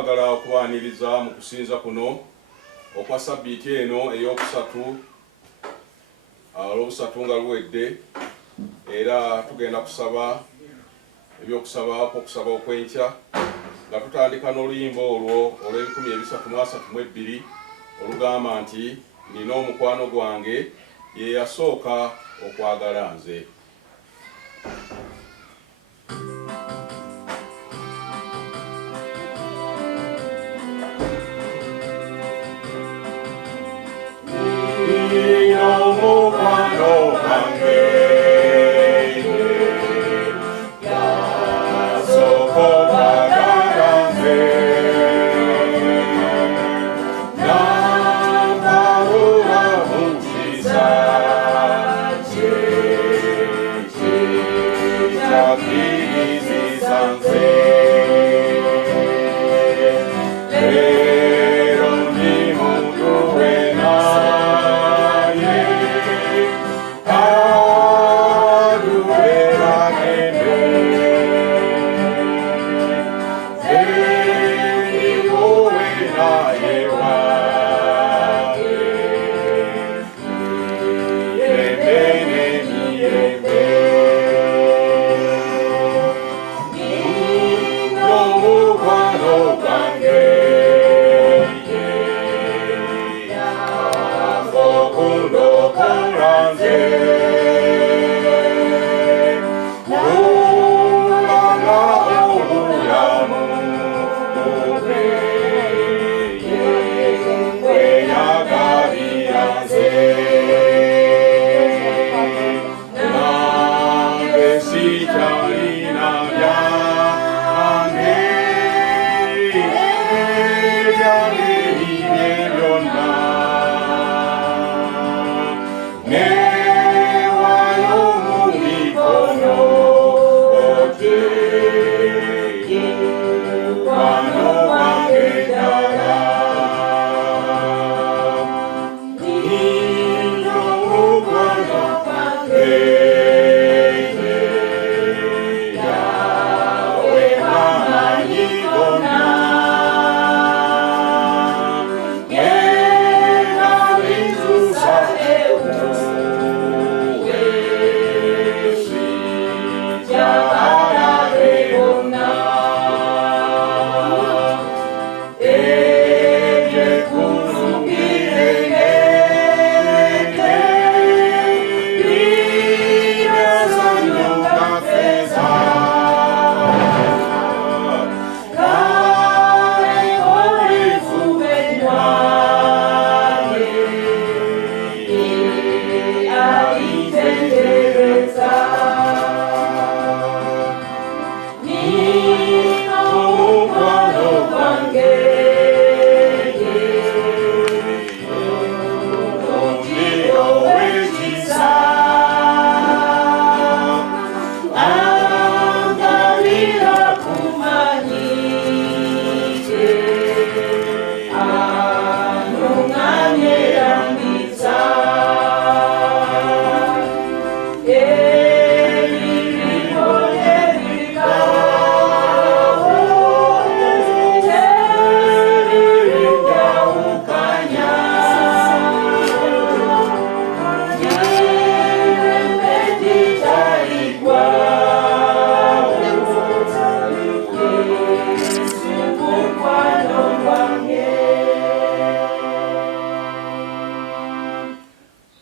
twagala okubaaniriza mu kusinza kuno okwa sabbiiti eno ey'okusatu olw'obusatu nga luwedde, era tugenda kusaba ebyokusaba okusaba okwenkya nga tutandika n'oluyimba olwo olw'1332 olugamba nti nina omukwano gwange ye yasooka okwagala nze.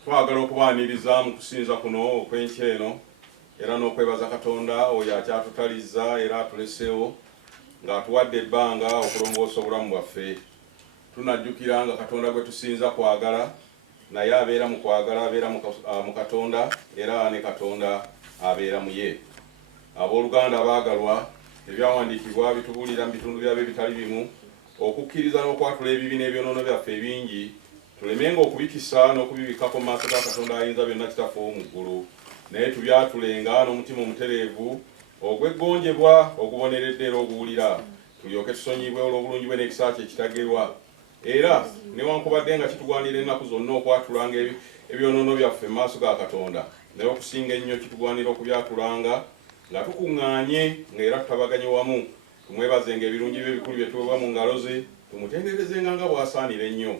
Twagala okubaaniriza mu kusinza kuno okwenkya eno era n'okwebaza Katonda oyo akyatutalizza era atuleseewo ng'atuwadde ebbanga okulongoosa obulamu bwaffe. Tunajjukira nga Katonda gwe tusinza kwagala, naye abeera mu kwagala, abeera mu Katonda era ne Katonda abeera mu ye. Abooluganda abaagalwa, ebyawandiikibwa bitubuulira mu bitundu byabyo bitali bimu okukkiriza n'okwatula ebibi n'ebyonoono byaffe ebingi, tulemenga okubikisa n'okubibikako mu maaso ga Katonda ayinza byonna Kitaffe ow'omu ggulu, naye tubyatulenga n'omutima omutereevu ogw'eggonjebwa oguboneredde era oguwulira, tulyoke tusonyibwe olw'obulungi bwe n'ekisa kye ekitagerwa. Era newankubadde nga kitugwanira ennaku zonna okwatulanga ebyonoono byaffe mu maaso ga Katonda, naye okusinga ennyo kitugwanira okubyatulanga nga tukuŋŋaanye ng'era tutabaganye wamu tumwebazenga ebirungi bye bikulu bye tuweebwa mu ngalo ze, tumutenderezenga nga bw'asaanira ennyo,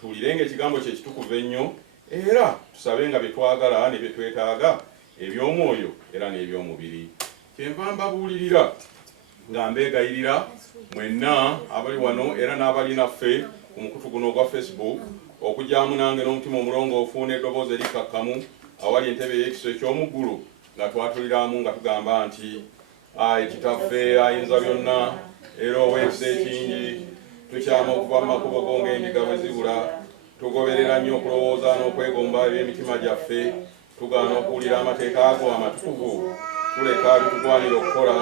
tuwulirenga ekigambo kye ekitukuvu ennyo, era tusabenga bye twagala ne bye twetaaga eby'omwoyo era n'eby'omubiri. Kyenva mbabuulirira nga mbeegayirira mwenna abali wano era n'abali naffe ku mukutu guno ogwa Facebook okujjaamu nange n'omutima omulongoofu n'eddoboozi erikakkamu awali entebe y'ekiso eky'omuggulu nga twatuliramu nga tugamba nti ayi kitaffe ayinza byonna era ow'ekisa ekingi, tukyama okuva mu makubo go ng'endiga bwe zibula, tugoberera nnyo okulowooza n'okwegomba eby'emitima gyaffe, tugaana okuwulira amateeka ago amatukuvu, tuleka bitugwanira okukola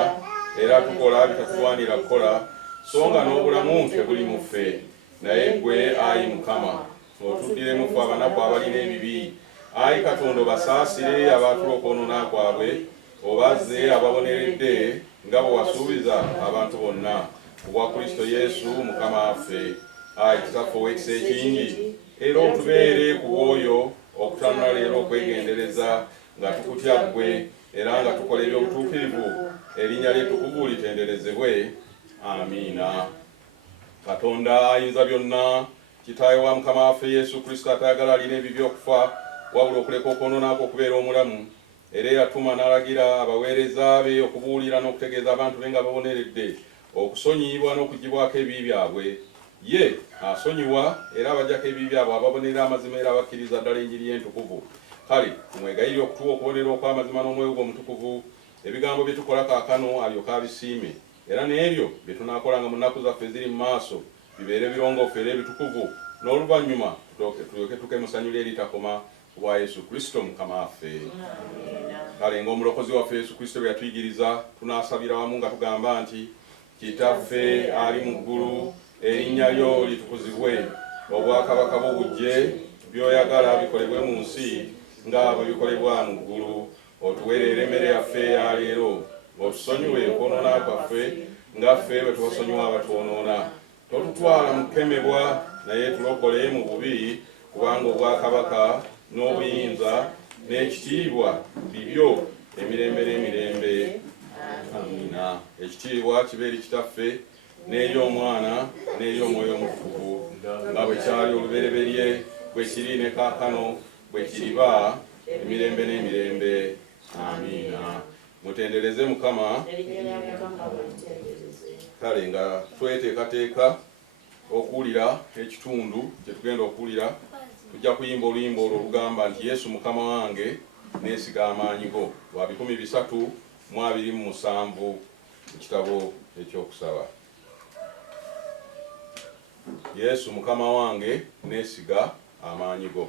era tukola bitatugwanira kukola, so nga n'obulamu tebuli mu ffe. Naye ggwe ayi Mukama otuddiremu ffe abanaku abalina ebibi, ayi Katonda obasaasire abaatula okwonoona kwabwe, obazze ababoneredde nga bwe wasuubiza abantu bonna ku bwa Kristo Yesu Mukama waffe. Ayi Kitaffe ow'ekisa ekingi, era otubeere ku bwoyo okutanula leero okwegendereza nga tukutya ggwe era nga tukola eby'obutuukirivu, erinnya ly'ettukuvu litenderezebwe. Amiina. Katonda ayinza byonna, Kitaawe wa Mukama waffe Yesu Kristo atayagala alina ebibi okufa wabula okuleka okwonoonako okubeera omulamu, era yatuma n'alagira abaweereza be okubuulira n'okutegeeza abantu be nga baboneredde okusonyiyibwa n'okugibwako ebibi byabwe. Ye asonyiwa era abajjako ebibi byabwe ababonerera amazima era abakkiriza ddala enjiri y'entukuvu. Kale tumwegayirire okutuwa okubonera okw'amazima n'omwoyo gwe omutukuvu, ebigambo bye tukola kaakano alyoke abisiime, era n'ebyo bye tunaakolanga mu nnaku zaffe eziri mu maaso bibeere birongoofu era ebitukuvu, n'oluvannyuma tulyoke tukemusanyula eritakoma ku bwa Yesu Kristo Mukama waffe. Kale ng'omulokozi waffe Yesu Kristo bwe yatuyigiriza, tunaasabira wamu nga tugamba nti Kitaffe ali mu ggulu, erinnya lyo litukuzibwe, obwakabaka bwo bujje, by'oyagala bikolebwe mu nsi nga bwe bikolebwa mu ggulu. Otuweerere emmere yaffe eya leero, otusonyiwe okwonoona kwaffe nga ffe bwe tubasonyiwa abatwonoona. Totutwala mu kukemebwa, naye tulokole mu bubi, kubanga obwakabaka n'obuyinza n'ekitiibwa bibyo emirembe n'emirembe. Amiina. Ekitiibwa kibeere Kitaffe n'eri Omwana n'eri Omwoyo Omutukuvu, nga bwe kyali olubereberye, bwe kiri ne kaakano, bwe kiriba emirembe n'emirembe. Amiina. Mutendereze Mukama. Kale nga tweteekateeka okuwulira ekitundu kye tugenda okuwulira, tujja kuyimba oluyimba olwo olugamba nti Yesu Mukama wange neesiga amaanyi go, lwa 327 mu kitabo ekyokusaba. Yesu Mukama wange neesiga amaanyi go.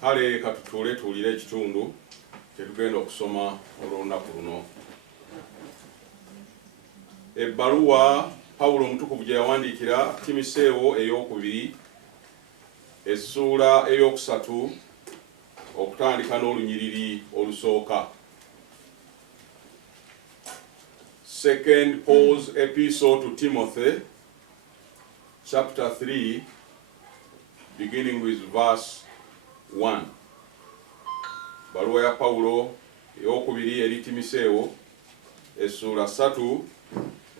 kale katutuule tuwulire ekitundu kyetugenda okusoma olw'olunaku luno. Ebbaluwa Pawulo omutukuvu gye yawandiikira Timoseewo ey'okubiri essuula ey'okusatu okutandika n'olunyiriri olusooka. Second Paul's epistle to Timothy, chapter 3, beginning with verse 1. Baluwa ya Pawulo ey'okubiri eri Timoseewo essuula 3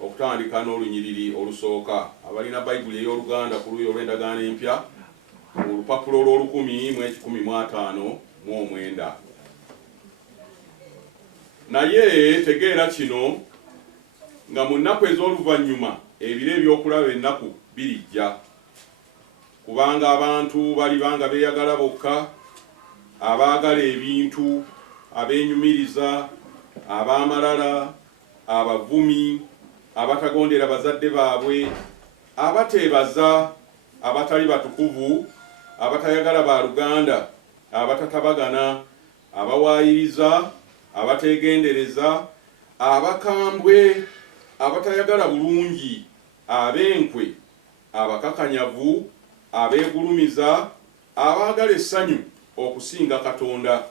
okutandika n'olunyiriri olusooka. Abalina Bayibuli ey'Oluganda ku luuyi olw'endagaano empya olupapulo lw'115. Naye tegeera kino nga mu nnaku ez'oluvannyuma ebiro eby'okulaba ennaku birijja. Kubanga abantu balibanga beeyagala bokka, abaagala ebintu, abeenyumiriza, ab'amalala, abavumi, abatagondera bazadde baabwe, abateebaza, abatali batukuvu, abatayagala baaluganda, abatatabagana, abawaayiriza, abateegendereza, abakambwe, abatayagala bulungi, ab'enkwe, abakakanyavu, abeegulumiza, abaagala essanyu okusinga Katonda,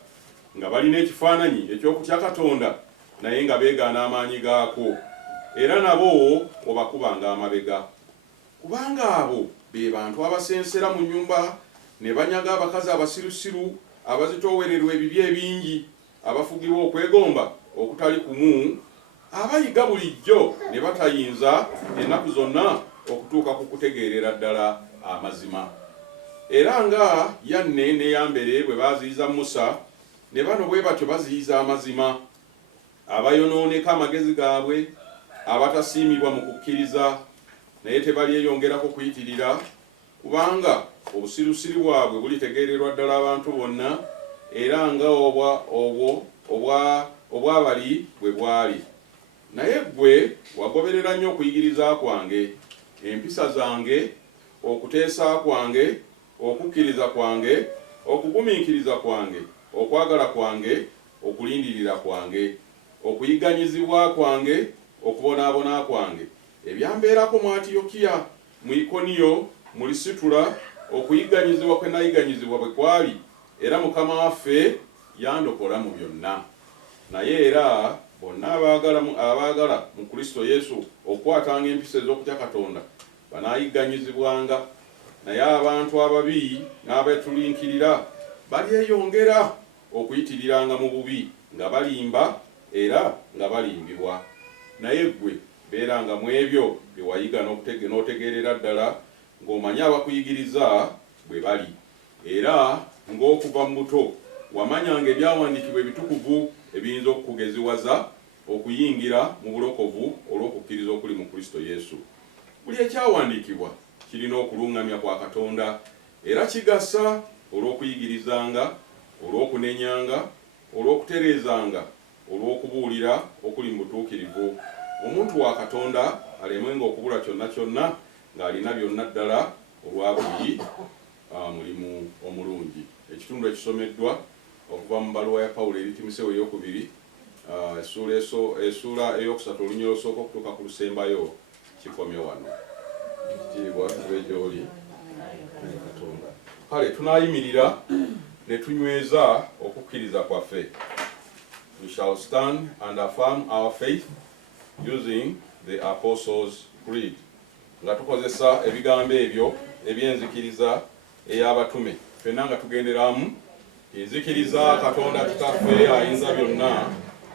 nga balina ekifaananyi eky'okutya Katonda naye nga beegaana amaanyi gaako, era nabo obakubanga amabega. Kubanga abo be bantu abasensera mu nnyumba ne banyaga abakazi abasirusiru, abazitoowererwa ebibi ebingi, abafugibwa okwegomba okutali kumu, abayiga bulijjo ne batayinza ennaku zonna okutuuka ku kutegeerera ddala amazima. Era nga Yanne ne Yambere bwe baziyiza Musa, ne bano bwe batyo baziyiza amazima, abayonooneka amagezi gaabwe, abatasiimibwa mu kukkiriza naye tebalyeyongerako kuyitirira, kubanga obusirusiru bwabwe bulitegeererwa ddala abantu bonna, era nga obwabali bwe bwali. Naye ggwe wagoberera nnyo okuyigiriza kwange, empisa zange, okuteesa kwange, okukkiriza kwange, okugumiikiriza kwange, okwagala kwange, okulindirira kwange, okuyigganyizibwa kwange, okubonaabona kwange, ebyambeerako mu Antiyokiya, mu Ikoniyo, mu Lisitula, okuyigganyizibwa kwe nayigganyizibwa bwe kwali, era Mukama waffe yandokola mu byonna. Naye era bonna abaagala mu Kristo Yesu okukwatanga empisa ez'okutya Katonda banaayigganyizibwanga, naye abantu ababi n'abeetulinkirira balyeyongera okuyitiriranga mu bubi, nga balimba era nga balimbibwa. Naye ggwe beeranga mu ebyo bye wayiga n'otegeerera ddala, ng'omanyi abakuyigiriza bwe bali, era ng'okuva mu buto wamanyanga ebyawandiikibwa ebitukuvu ebiyinza okukugeziwaza okuyingira mu bulokovu olw'okukkiriza okuli mu Kristo Yesu. Buli ekyawandiikibwa kirina okuluŋŋamya kwa Katonda, era kigasa olw'okuyigirizanga, olw'okunenyanga, olw'okutereezanga, olw'okubuulira okuli mu butuukirivu, omuntu wa Katonda alemenga okubula kyonna kyonna ng'alina byonna ddala olwa buli mulimu omulungi. Ekitundu ekisomeddwa okuva mu baluwa ya Pawulo eri Timoseewo ey'okubiri essuula ey'okusatu olunyiriri olusooka okutuuka ku lusembayo kikomye wano. Ekitiibwa kibe gy'oli Katonda. Kale tunaayimirira ne tunyweza okukkiriza kwaffe. We shall stand and affirm our faith using the Apostles' Creed. Nga tukozesa ebigambo ebyo eby'enzikiriza ey'abatume. Ffenna nga tugenderamu enzikiriza Katonda Kitaffe ayinza byonna,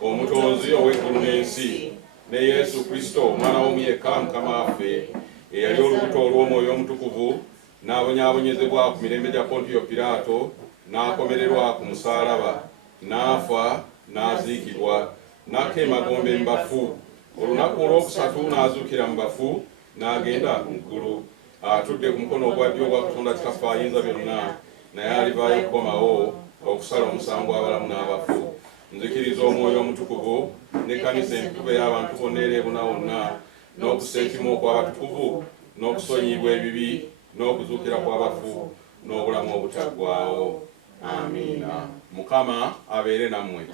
omutonzi ow'eggulu n'ensi, ne Yesu Kristo omwana w'omu yekka Mukama waffe, eyali olubuto olw'Omwoyo Omutukuvu, n'abonyaabonyezebwa ku mirembe gya Pontiyo Piraato, n'akomererwa ku musaalaba, n'afa, n'aziikibwa, n'akka emagombe mu bafu, olunaku olwokusatu n'azuukira mu bafu, n'agenda mu ggulu, atudde ku mukono ogwa ddyo ogwa Katonda Kitaffe ayinza byonna, naye alivaayo okukomawo okusala omusango abalamu n'abafu. Nzikiriza Omwoyo Omutukuvu n'ekkanisa entukuvu ey'abantu bonna ereebuna wonna, n'okussa ekimu okw'abatukuvu, n'okusonyiyibwa ebibi, n'okuzuukira kw'abafu, n'obulamu obutaggwaawo. Amina. Mukama abeere nammwe.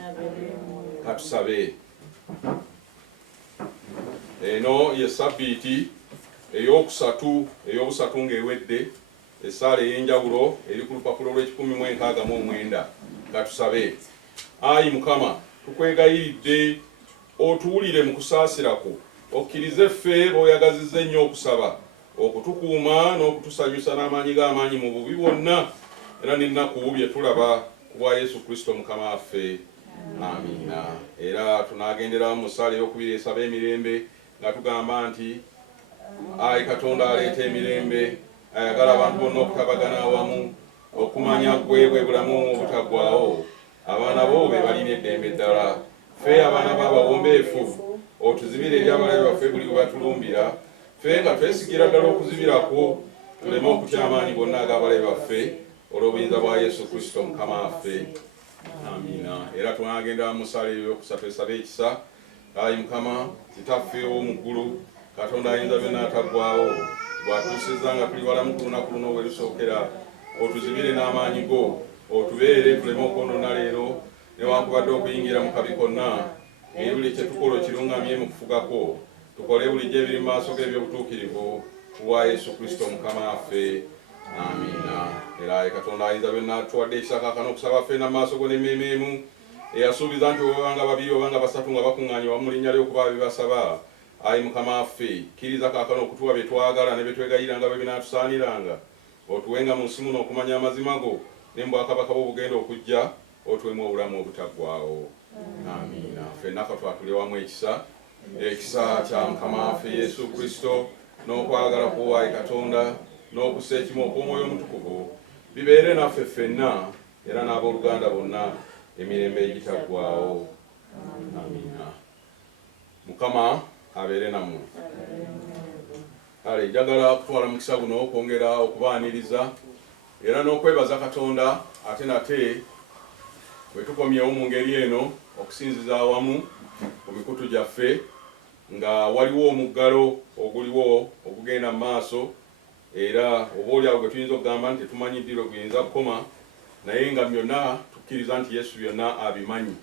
Katusabe. Eno ye Sabbiiti ey'okusatu ng'ewedde, essaala ey'enjawulo eri ku lupapulo lw'ekikumi-mu-enkaaga-mu-omwenda. Katusabe. Ayi Mukama, tukwegayiridde otuwulire mu kusaasira kwo, okkirize ffe b'oyagazizza ennyo okusaba, okutukuuma n'okutusanyusa n'amaanyi g'amaanyi mu bubi bwonna era n'ennaku bye tulaba ku bwa Yesu Kristo Mukama waffe. Amiina. Era tunaagendera mu ssaala ey'okubiri esaba emirembe nga tugamba nti ayi Katonda aleeta emirembe, ayagala abantu bonna okutabagana awamu, okumanya ggwe bwe bulamu obutaggwaawo, abaana bo be balina eddembe eddala. Ffe abaana b'abawombeefu otuzibire eri abalabe baffe buli bwe batulumbira, ffe nga twesigira ddala okuzibira kwo, tuleme okutya amaanyi gonna ag'abalabe baffe olw'obuyinza bwa Yesu Kristo Mukama waffe. Amiina. Era tunaagendera mu ssaala ey'okusatu esaba ekisa. Ayi Mukama, Kitaffe ow'omu ggulu, Katonda ayinza byonna ataggwaawo, bw'atuusizza nga tuli balamu ku lunaku luno we lusookera, otuzibire n'amaanyi go, otubeere tuleme okwonoona leero newankubadde okuyingira mu kabi konna, naye buli kye tukola okirungamye mu kufuga kwo, tukole bulijjo ebiri mu maaso g'ebyobutuukirivu ku bwa Yesu Kristo Mukama waffe. Amiina. Era Katonda ayinza byonna tuwadde ekisa kaakano okusaba ffenna mu maaso go n'emmeeme emu, eyasuubiza nti obanga babiri obanga basatu nga bakuŋŋaanye wamu mu linnya ly'okuba bibasaba. Ayi Mukama waffe, kkiriza kaakano okutuwa bye twagala ne bye twegayiranga bwe binaatusaaniranga, otuwenga mu nsi muno okumanya amazima go ne mu bwakabaka bw'obugenda okujja, otuwemu obulamu obutaggwaawo. Amiina. Ffenna katwatule wamu ekisa kya Mukama waffe Yesu Kristo n'okwagala kwo Ayi Katonda n'okussa ekimu okw'Omwoyo Omutukuvu bibeere naffe ffenna era n'abooluganda bonna emirembe egitaggwaawo. Amiina. Mukama abeere nammwe. Kale njagala kutwala mukisa guno okwongera okubaaniriza era n'okwebaza Katonda ate nate bwe tukomyewo mu ngeri eno okusinziza awamu ku mikutu gyaffe nga waliwo omuggalo oguliwo ogugenda mu maaso, era obaolyawo gwe tuyinza okugamba nti tetumanyi ddi lwe guyinza kukoma, naye nga byonna tukkiriza nti Yesu byonna abimanyi.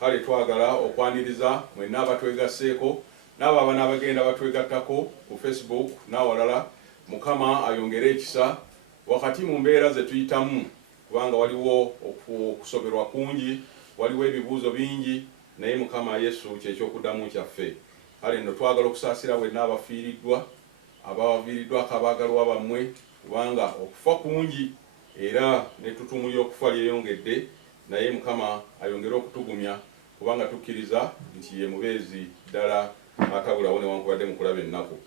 Kale twagala okwaniriza mwenna abatwegasseeko n'abo abanabagenda batwegattako ku Facebook n'awalala, Mukama ayongere ekisa wakati mu mbeera ze tuyitamu, kubanga waliwo okusoberwa kungi, waliwo ebibuuzo bingi, naye Mukama Yesu ky'ekyokuddamu kyaffe. Kale nno twagala okusaasira bwenna abafiiriddwa, abaviiriddwako abaagalwa bammwe, kubanga okufa kungi era n'ettutumu ly'okufa lyeyongedde, naye Mukama ayongere okutugumya kubanga tukkiriza nti ye mubeezi ddala atabulawo newankubadde mu kulaba ennaku.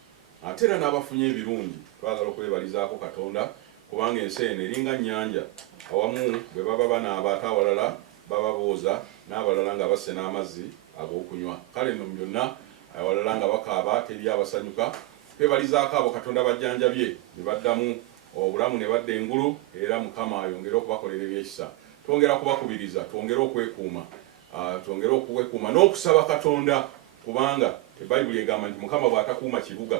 Ate era n'abafunye ebirungi twagala okwebalizaako Katonda, kubanga ensi eno eringa nnyanja, awamu bwe baba banaaba ate awalala bababooza, n'abalala nga basse n'amazzi ag'okunywa. Kale nno byonna awalala nga bakaaba teri abasanyuka, twebalizaako abo Katonda bajjanjabye ne baddamu obulamu ne badda engulu, era Mukama ayongere okubakolera ebyekisa. Twongera kubakubiriza twongere okwekuuma n'okusaba Katonda, kubanga Ebbayibuli egamba nti Mukama bw'atakuuma kibuga,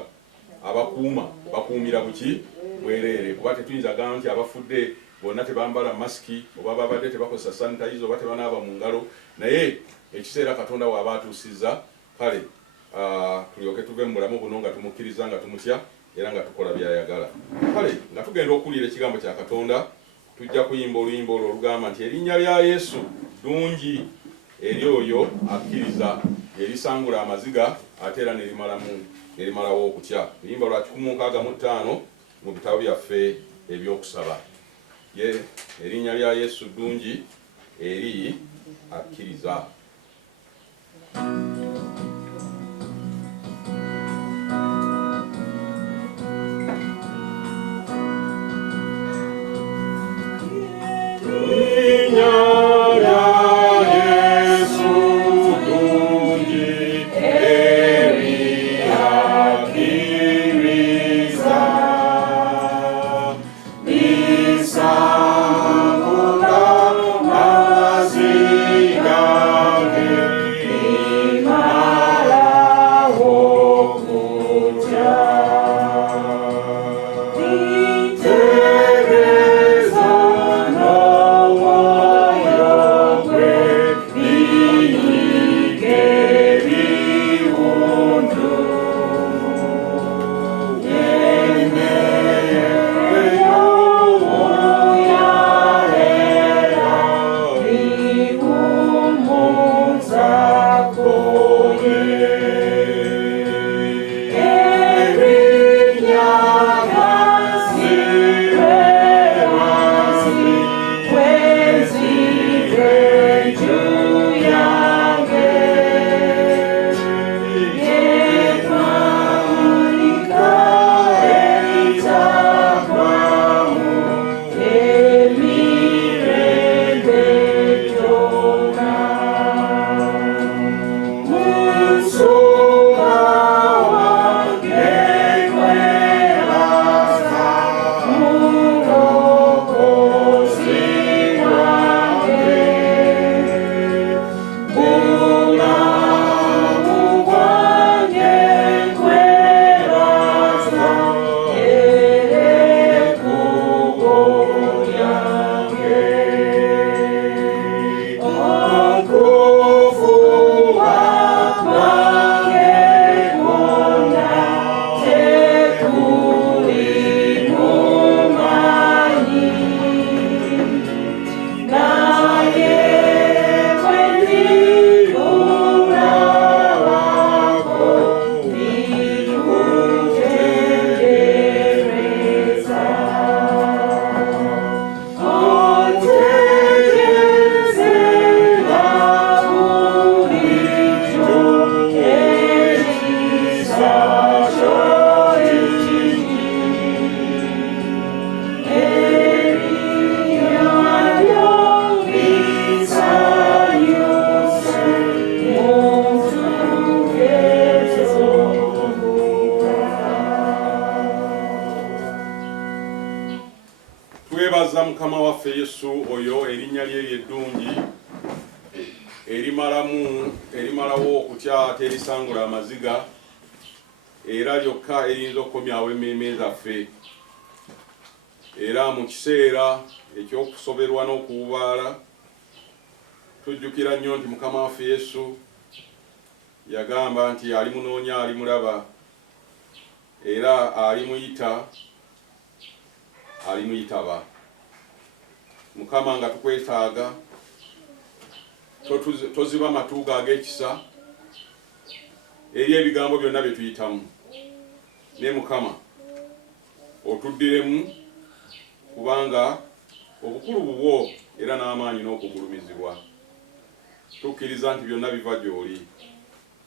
abakuuma bakuumira buki bwereere. Kuba tetuyinza gamba nti abafudde bonna tebambala masiki oba babadde tebakozesa sanitayiza oba tebanaaba mu ngalo, naye ekiseera Katonda w'aba atuusizza, kale tulyoke tuve mu bulamu buno nga tumukkiriza, nga tumutya era nga tukola by'ayagala. Kale nga tugenda okuwulira ekigambo kya Katonda, tujja kuyimba oluyimba olwo olugamba nti erinnya lya Yesu ddungi eri oyo akkiriza, erisangula amaziga ate era nerimalawo okutya. Luyimba lwa 165 mu bitabo byaffe ebyokusaba. Erinnya lya Yesu ddungi eri akkiriza. twebaza Mukama waffe Yesu oyo erinnya lye eddungi erimalawo okutya ate erisangula amaziga era lyokka eriyinza okukomyawo emmeeme zaffe. Era mu kiseera ekyokusoberwa n'okuwubaala tujjukira nnyo nti Mukama waffe Yesu yagamba nti alimunoonya alimulaba era alimuyita alimuyitaba. Mukama nga tukwetaaga toziba matuuga ag'ekisa eri ebigambo byonna bye tuyitamu, ne Mukama otuddiremu kubanga obukulu bubwo era n'amaanyi n'okugulumizibwa. Tukkiriza nti byonna biva gy'oli,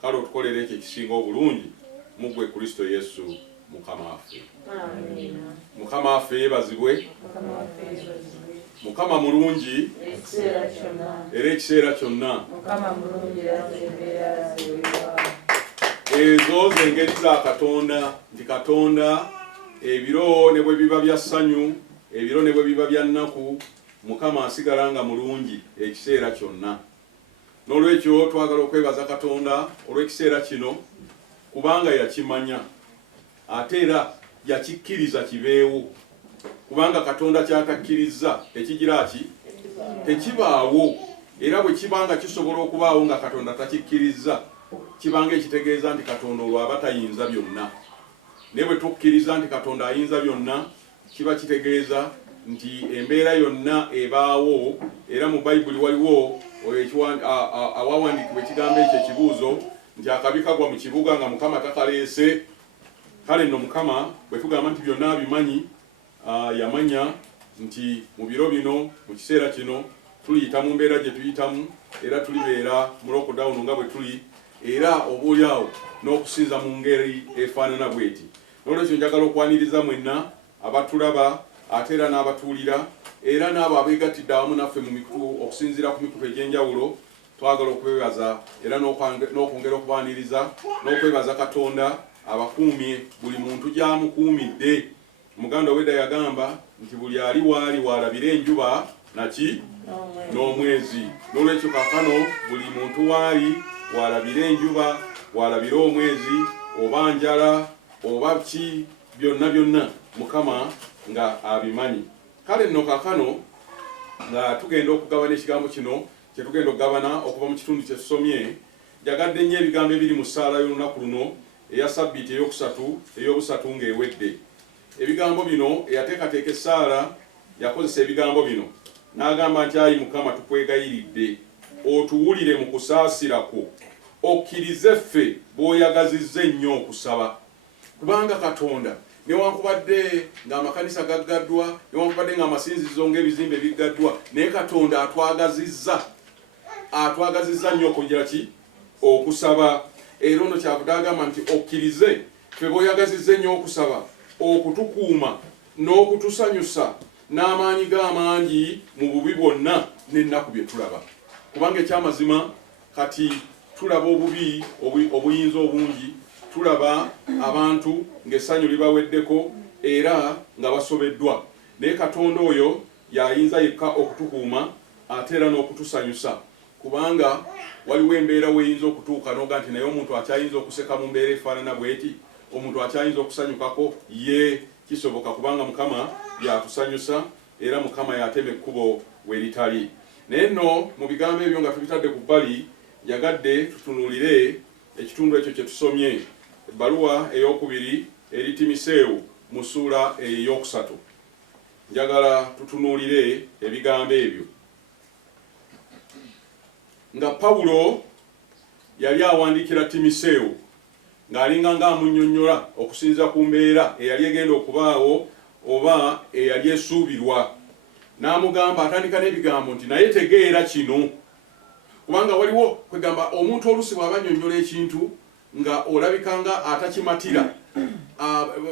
kale otukolere ekyo ekisinga obulungi mu ggwe Kristo Yesu Mukama waffe. Mukama waffe yeebazibwe. Mukama mulungi era ekiseera kyonna. Ezo z'engeri za Katonda, nti Katonda ebiro ne bwe biba bya ssanyu, ebiro ne bwe biba bya nnaku, Mukama asigala nga mulungi ekiseera kyonna. N'olwekyo twagala okwebaza Katonda olw'ekiseera kino kubanga yakimanya ate era yakikkiriza kibeewo, kubanga Katonda kyatakkiriza tekigira ki? Tekibaawo. Era bwe kibanga kisobola okubaawo nga Katonda takikkiriza, kibanga ekitegeeza nti Katonda olwo aba tayinza byonna. Ne bwe tukkiriza nti Katonda ayinza byonna, kiba kitegeeza nti embeera yonna ebaawo. Era mu Bayibuli waliwo awawandiikibwa ekigambo ekyo ekibuuzo nti akabi kagwa mu kibuga nga Mukama takaleese. Kale nno Mukama bwe tugamba nti byonna abimanyi, yamanya nti mu biro bino, mu kiseera kino tuliyita mu mbeera gye tuyitamu, era tulibeera mu lockdown nga bwe tuli, era oboolyawo n'okusinza mu ngeri efaanana bweti. N'olwekyo njagala okwaniriza mwenna abatulaba ate era n'abatuulira era n'abo abeegattidde awamu naffe mu mikutu okusinziira ku mikutu egy'enjawulo, twagala okwebaza era n'okwongera okubaaniriza n'okwebaza Katonda abakuumye buli muntu gy'amukuumidde. Muganda ow'edda yagamba nti buli ali waali waalabira enjuba naki n'omwezi. N'olwekyo kaakano buli muntu waali waalabira enjuba, waalabira omwezi, oba njala oba ki, byonna byonna Mukama nga abimanyi. Kale nno kaakano nga tugenda okugabana ekigambo kino kye tugenda okugabana okuva mu kitundu kye tusomye, njagadde nnyo ebigambo ebiri mu ssaala y'olunaku luno eya Ssabbiiti ey'obusatu ng'ewedde. Ebigambo bino eyateekateeka essaala yakozesa ebigambo bino n'agamba nti ayi Mukama tukwegayiridde otuwulire mu kusaasira kwo, okkirize ffe bw'oyagazizza ennyo okusaba. Kubanga Katonda newankubadde ng'amakanisa gaggaddwa, newankubadde ng'amasinzizo ng'ebizimbe biggaddwa, naye Katonda atwagazizza nnyo okugira ki? Okusaba. Era ono kyavudde agamba nti okkirize ffe bw'oyagazizza ennyo okusaba, okutukuuma n'okutusanyusa n'amaanyi g'amangi mu bubi bwonna n'ennaku bye tulaba. Kubanga ekyamazima kati tulaba obubi obuyinza obungi, tulaba abantu ng'essanyu libaweddeko era nga basobeddwa. Naye Katonda oyo y'ayinza yekka okutukuuma ate era n'okutusanyusa, kubanga waliwo embeera weyinza okutuuka n'oga nti naye omuntu akyayinza okuseka mu mbeera efaanana bweti, omuntu akyayinza okusanyukako, ye kisoboka kubanga Mukama yatusanyusa era Mukama yatema ekkubo we litali. Naye nno mu bigambo ebyo nga tubitadde ku bbali, yagadde tutunuulire ekitundu ekyo kye tusomye, ebbaluwa ey'okubiri eri Timoseewo mu ssuula ey'okusatu. Njagala tutunuulire ebigambo ebyo. Nga Pawulo yali awandiikira Timoseewo ng'alinga ng'amunnyonnyola okusinziira ku mbeera eyali egenda okubaawo oba eyali esuubirwa, n'amugamba atandika n'ebigambo nti naye tegeera kino. Kubanga waliwo kwegamba omuntu oluusi bw'aba annyonnyola ekintu nga olabika nga atakimatira,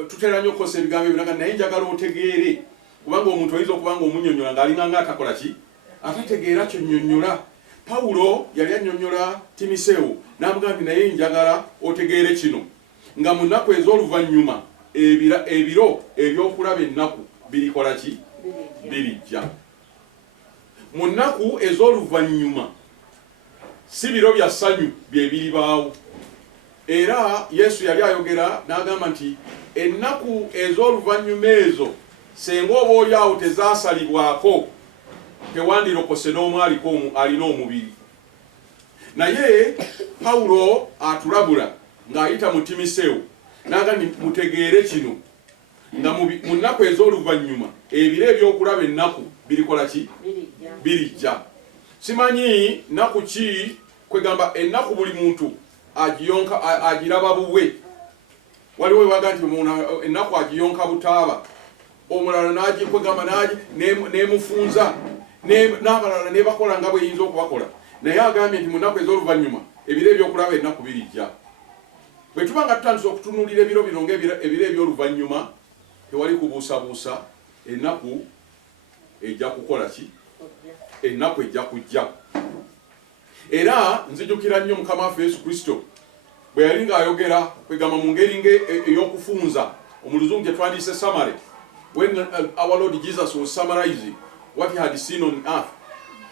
tutera nnyo okukozesa ebigambo ebyo naye njagala otegeere, kubanga omuntu oyinza okuba nga omunnyonnyola ng'alinga nga atakola ki? Atategeera ky'onnyonnyola. Pawulo yali annyonnyola Timoseewo n'amugamba nti naye njagala otegeere kino, nga mu nnaku ez'oluvannyuma ebiro eby'okulaba ennaku birikola ki? birijja. Mu nnaku ez'oluvannyuma si biro bya ssanyu bye biribaawo. Era Yesu yali ayogera n'agamba nti ennaku ez'oluvannyuma ezo senga oba oli awo tezaasalibwako tewandirokose n'omu alina omubiri. Naye Pawulo atulabula ng'ayita mu Timoseewo n'agamba nti mutegeere kino nga mu nnaku ez'oluvannyuma ebiro ebyokulaba ennaku birikola ki? Birijja. Simanyi nnaku ki kwegamba ennaku buli muntu agiraba bubwe. Waliwo webaga nti ennaku agiyonka butaaba, omulala nagikwegamba nemufunza n'abalala ne bakola nga bweyinza okubakola. Naye agambye nti mu nnaku ez'oluvannyuma ebiro ebyokulaba ennaku birijja. Bwe tuba nga tutandise okutunuulira ebiro bino ng'ebiro eby'oluvannyuma tewali kubuusabuusa, ennaku ejja kukola ki? Ennaku ejja kujja. Era nzijukira nnyo Mukama waffe Yesu Kristo bwe yali ng'ayogera kwegamba mu ngeri ey'okufunza, omuluzungu gye twandiyise summary, when our Lord Jesus was summarizing what he had seen on earth,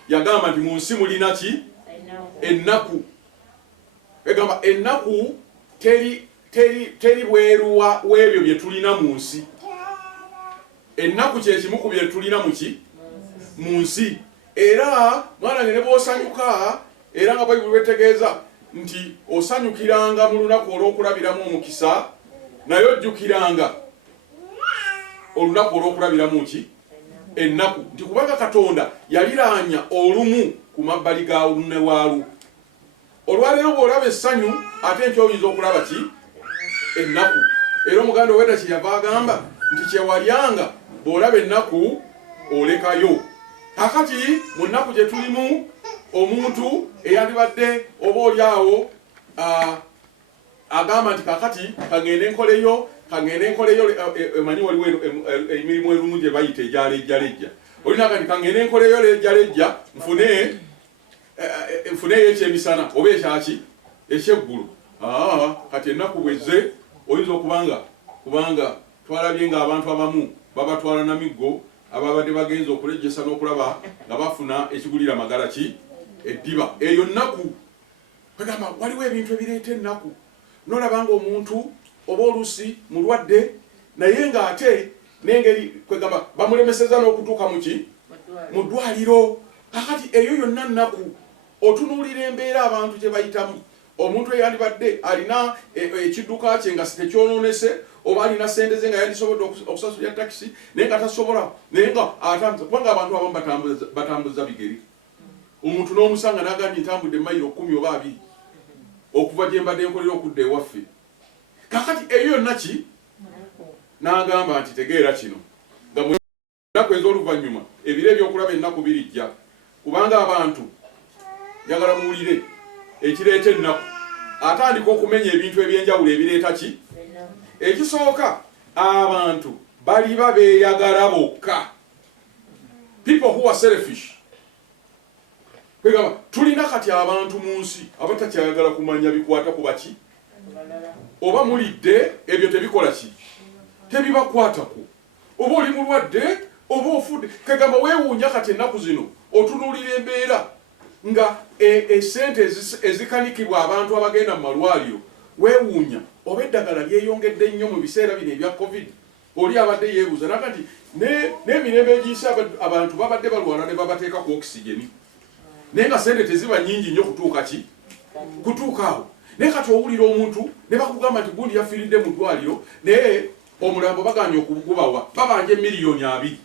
yagamba nti mu nsi mulina ki? Ennaku. Egamba ennaku teri bweruwa w'ebyo bye tulina mu nsi. Ennaku kye kimu ku bye tulina mu ki? Mu nsi. Era mwanange ne bw'osanyuka, era nga Bayibuli bwetegeeza nti osanyukiranga mu lunaku olw'okulabiramu omukisa, naye ojjukiranga olunaku olw'okulabiramu ki? Ennaku. Nti kubanga Katonda yaliraanya olumu ku mabbali ga lunne waalu. Olwaleero bw'olaba essanyu ate enkya oyinza okulaba ki? Ennaku. Era omuganda ow'edda kyeyava agamba nti kyewalyanga bw'olaba ennaku olekayo. Kakati mu nnaku gye tulimu omuntu eyandibadde oba oli awo agamba nti kakati kangende enkoleyo emanyi waliwo emirimu erumu gye bayita ejjalejjalejja. Olina kati kangende enkoleyo lejjalejja nfuneyo ekyemisana oba ekyaki ekyeggulu. Kati ennaku bwezze oyinza kubanga twalabye ng'abantu abamu babatwala na miggo ababadde bagenza okulejjesa n'okulaba nga bafuna ekigulira magala ki? Eddiba. Eyo nnaku. Kwegamba waliwo ebintu ebireeta ennaku. N'olabanga omuntu oba oluusi mulwadde naye ng'ate n'engeri kwegamba bamulemeseza n'okutuuka mu ki? Mu ddwaliro. Kakati eyo yonna nnaku. Otunuulira embeera abantu gye bayitamu. Omuntu eyandibadde alina ekidduka kye nga tekyonoonese, oba alina sente ze nga yandisobodde okusasulira takisi naye nga tasobola, naye nga atambuza. Kubanga abantu abamu batambuza bigeri. Omuntu n'omusanga n'agambye ntambudde mayiro 10 oba 20 okuva gye mbadde nkolera okudda ewaffe. Kakati eyo yonna ki? N'agamba nti tegeera kino nga mu nnaku ez'oluvannyuma ebiro ebyokulaba ennaku birijja. Kubanga abantu njagala muwulire ekireeta ennaku, atandika okumenya ebintu ebyenjawulo ebireeta ki? Ekisooka, abantu baliba beeyagala bokka. People who are selfish. Kwegamba tulina kati abantu mu nsi abatakyayagala kumanya bikwata ku baki? Oba mulidde ebyo tebikola ki? Tebibakwatako. Oba oli mulwadde oba ofudde. Kwegamba weewuunya kati ennaku zino otunuulira embeera nga esente ezikanikibwa abantu abagenda mu malwaliro, weewuunya oba eddagala lyeyongedde nnyo mu biseera bino ebya COVID. Oli abadde yeebuuza nakati n'emirembe egiyise abantu babadde balwala ne babateeka ku okisigeni, naye nga sente teziba nnyingi nnyo kutuuka ki? Kutuuka awo. Naye kati owulira omuntu ne bakugamba nti gundi yafiiridde mu ddwaliro naye omulambo baganye okugubawa babanja miliyoni 2.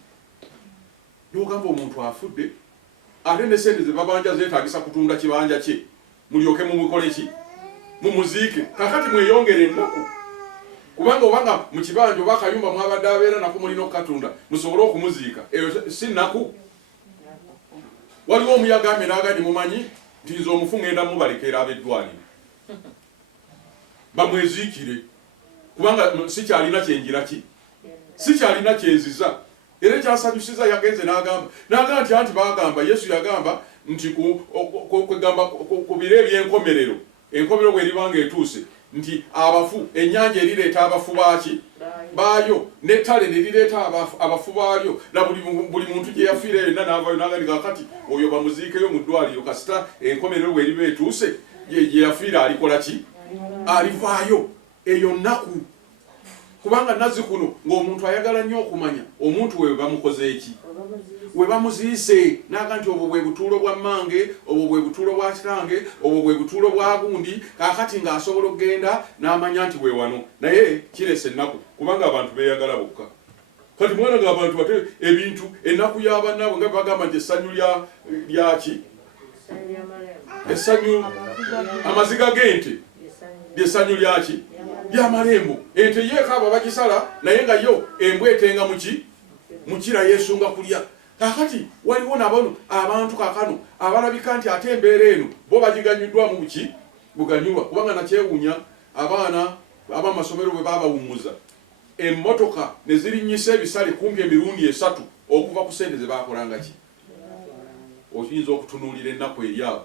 N'ogamba omuntu afudde ate ne sente ze babanja zeetaagisa kutunda kibanja kye mulyoke mumukole ki? Mumuziike. Kakati mweyongere ennaku. Kubanga obanga mu kibanja oba akayumba mwabadde abeera nako mulina okukatunda musobole okumuziika, eyo si nnaku. Waliwo omuyaga amera agadi mumanyi nti nze omufu ngenda mubalekera ab'eddwaliro bamweziikire, kubanga sikyalina kyenjira ki? Sikyalina kyenziza. Era kyasanyusiza yagenze n'agamba nti anti bagamba Yesu yagamba nti kwegamba ku biro eby'enkomerero, enkomerero bwe eribanga etuuse nti abafu ennyanja erireeta abafu baki baayo n'ettale ne lireeta abafu baalyo na buli muntu gye yafiira yenna n'avayo n'agandi kakati oyo bamuziikeyo mu ddwaliro kasita enkomerero bw'eriba etuuse gye yafiira alikola ki alivaayo eyo nnaku kubanga nazzikuno ng'omuntu ayagala nnyo okumanya omuntu we bamukoze eki we bamuziise naga nti obwo bwe butuulo bwa mmange obwo bwe butuulo bwa kitange obwo bwe butuulo bwa gundi kaakati ng'asobola okgenda n'amanya nti we wano naye kiresa ennaku kubanga abantu beeyagala bokka kati mwana ng'abantu ate ebintu ennaku y'abannaabwe nga bagamba nti essanyu lyaki essanyu amaziga g'ente lyessanyu lyaki ly'amalembo ente yeekaaba bagisala naye nga yo embwa etenga mukira yeesunga kulya kakati waliwo nabono abantu kakano abalabika nti ate embeera eno bo bagiganyuddwa mu buki buganyulwa kubanga nakyewuunya abaana abamasomero bwe babawummuza emmotoka ne zirinnyisa ebisale kumpi emirundi 3 okuva ku sente ze bakolanga ki oyinza okutunuulira ennaku eryabo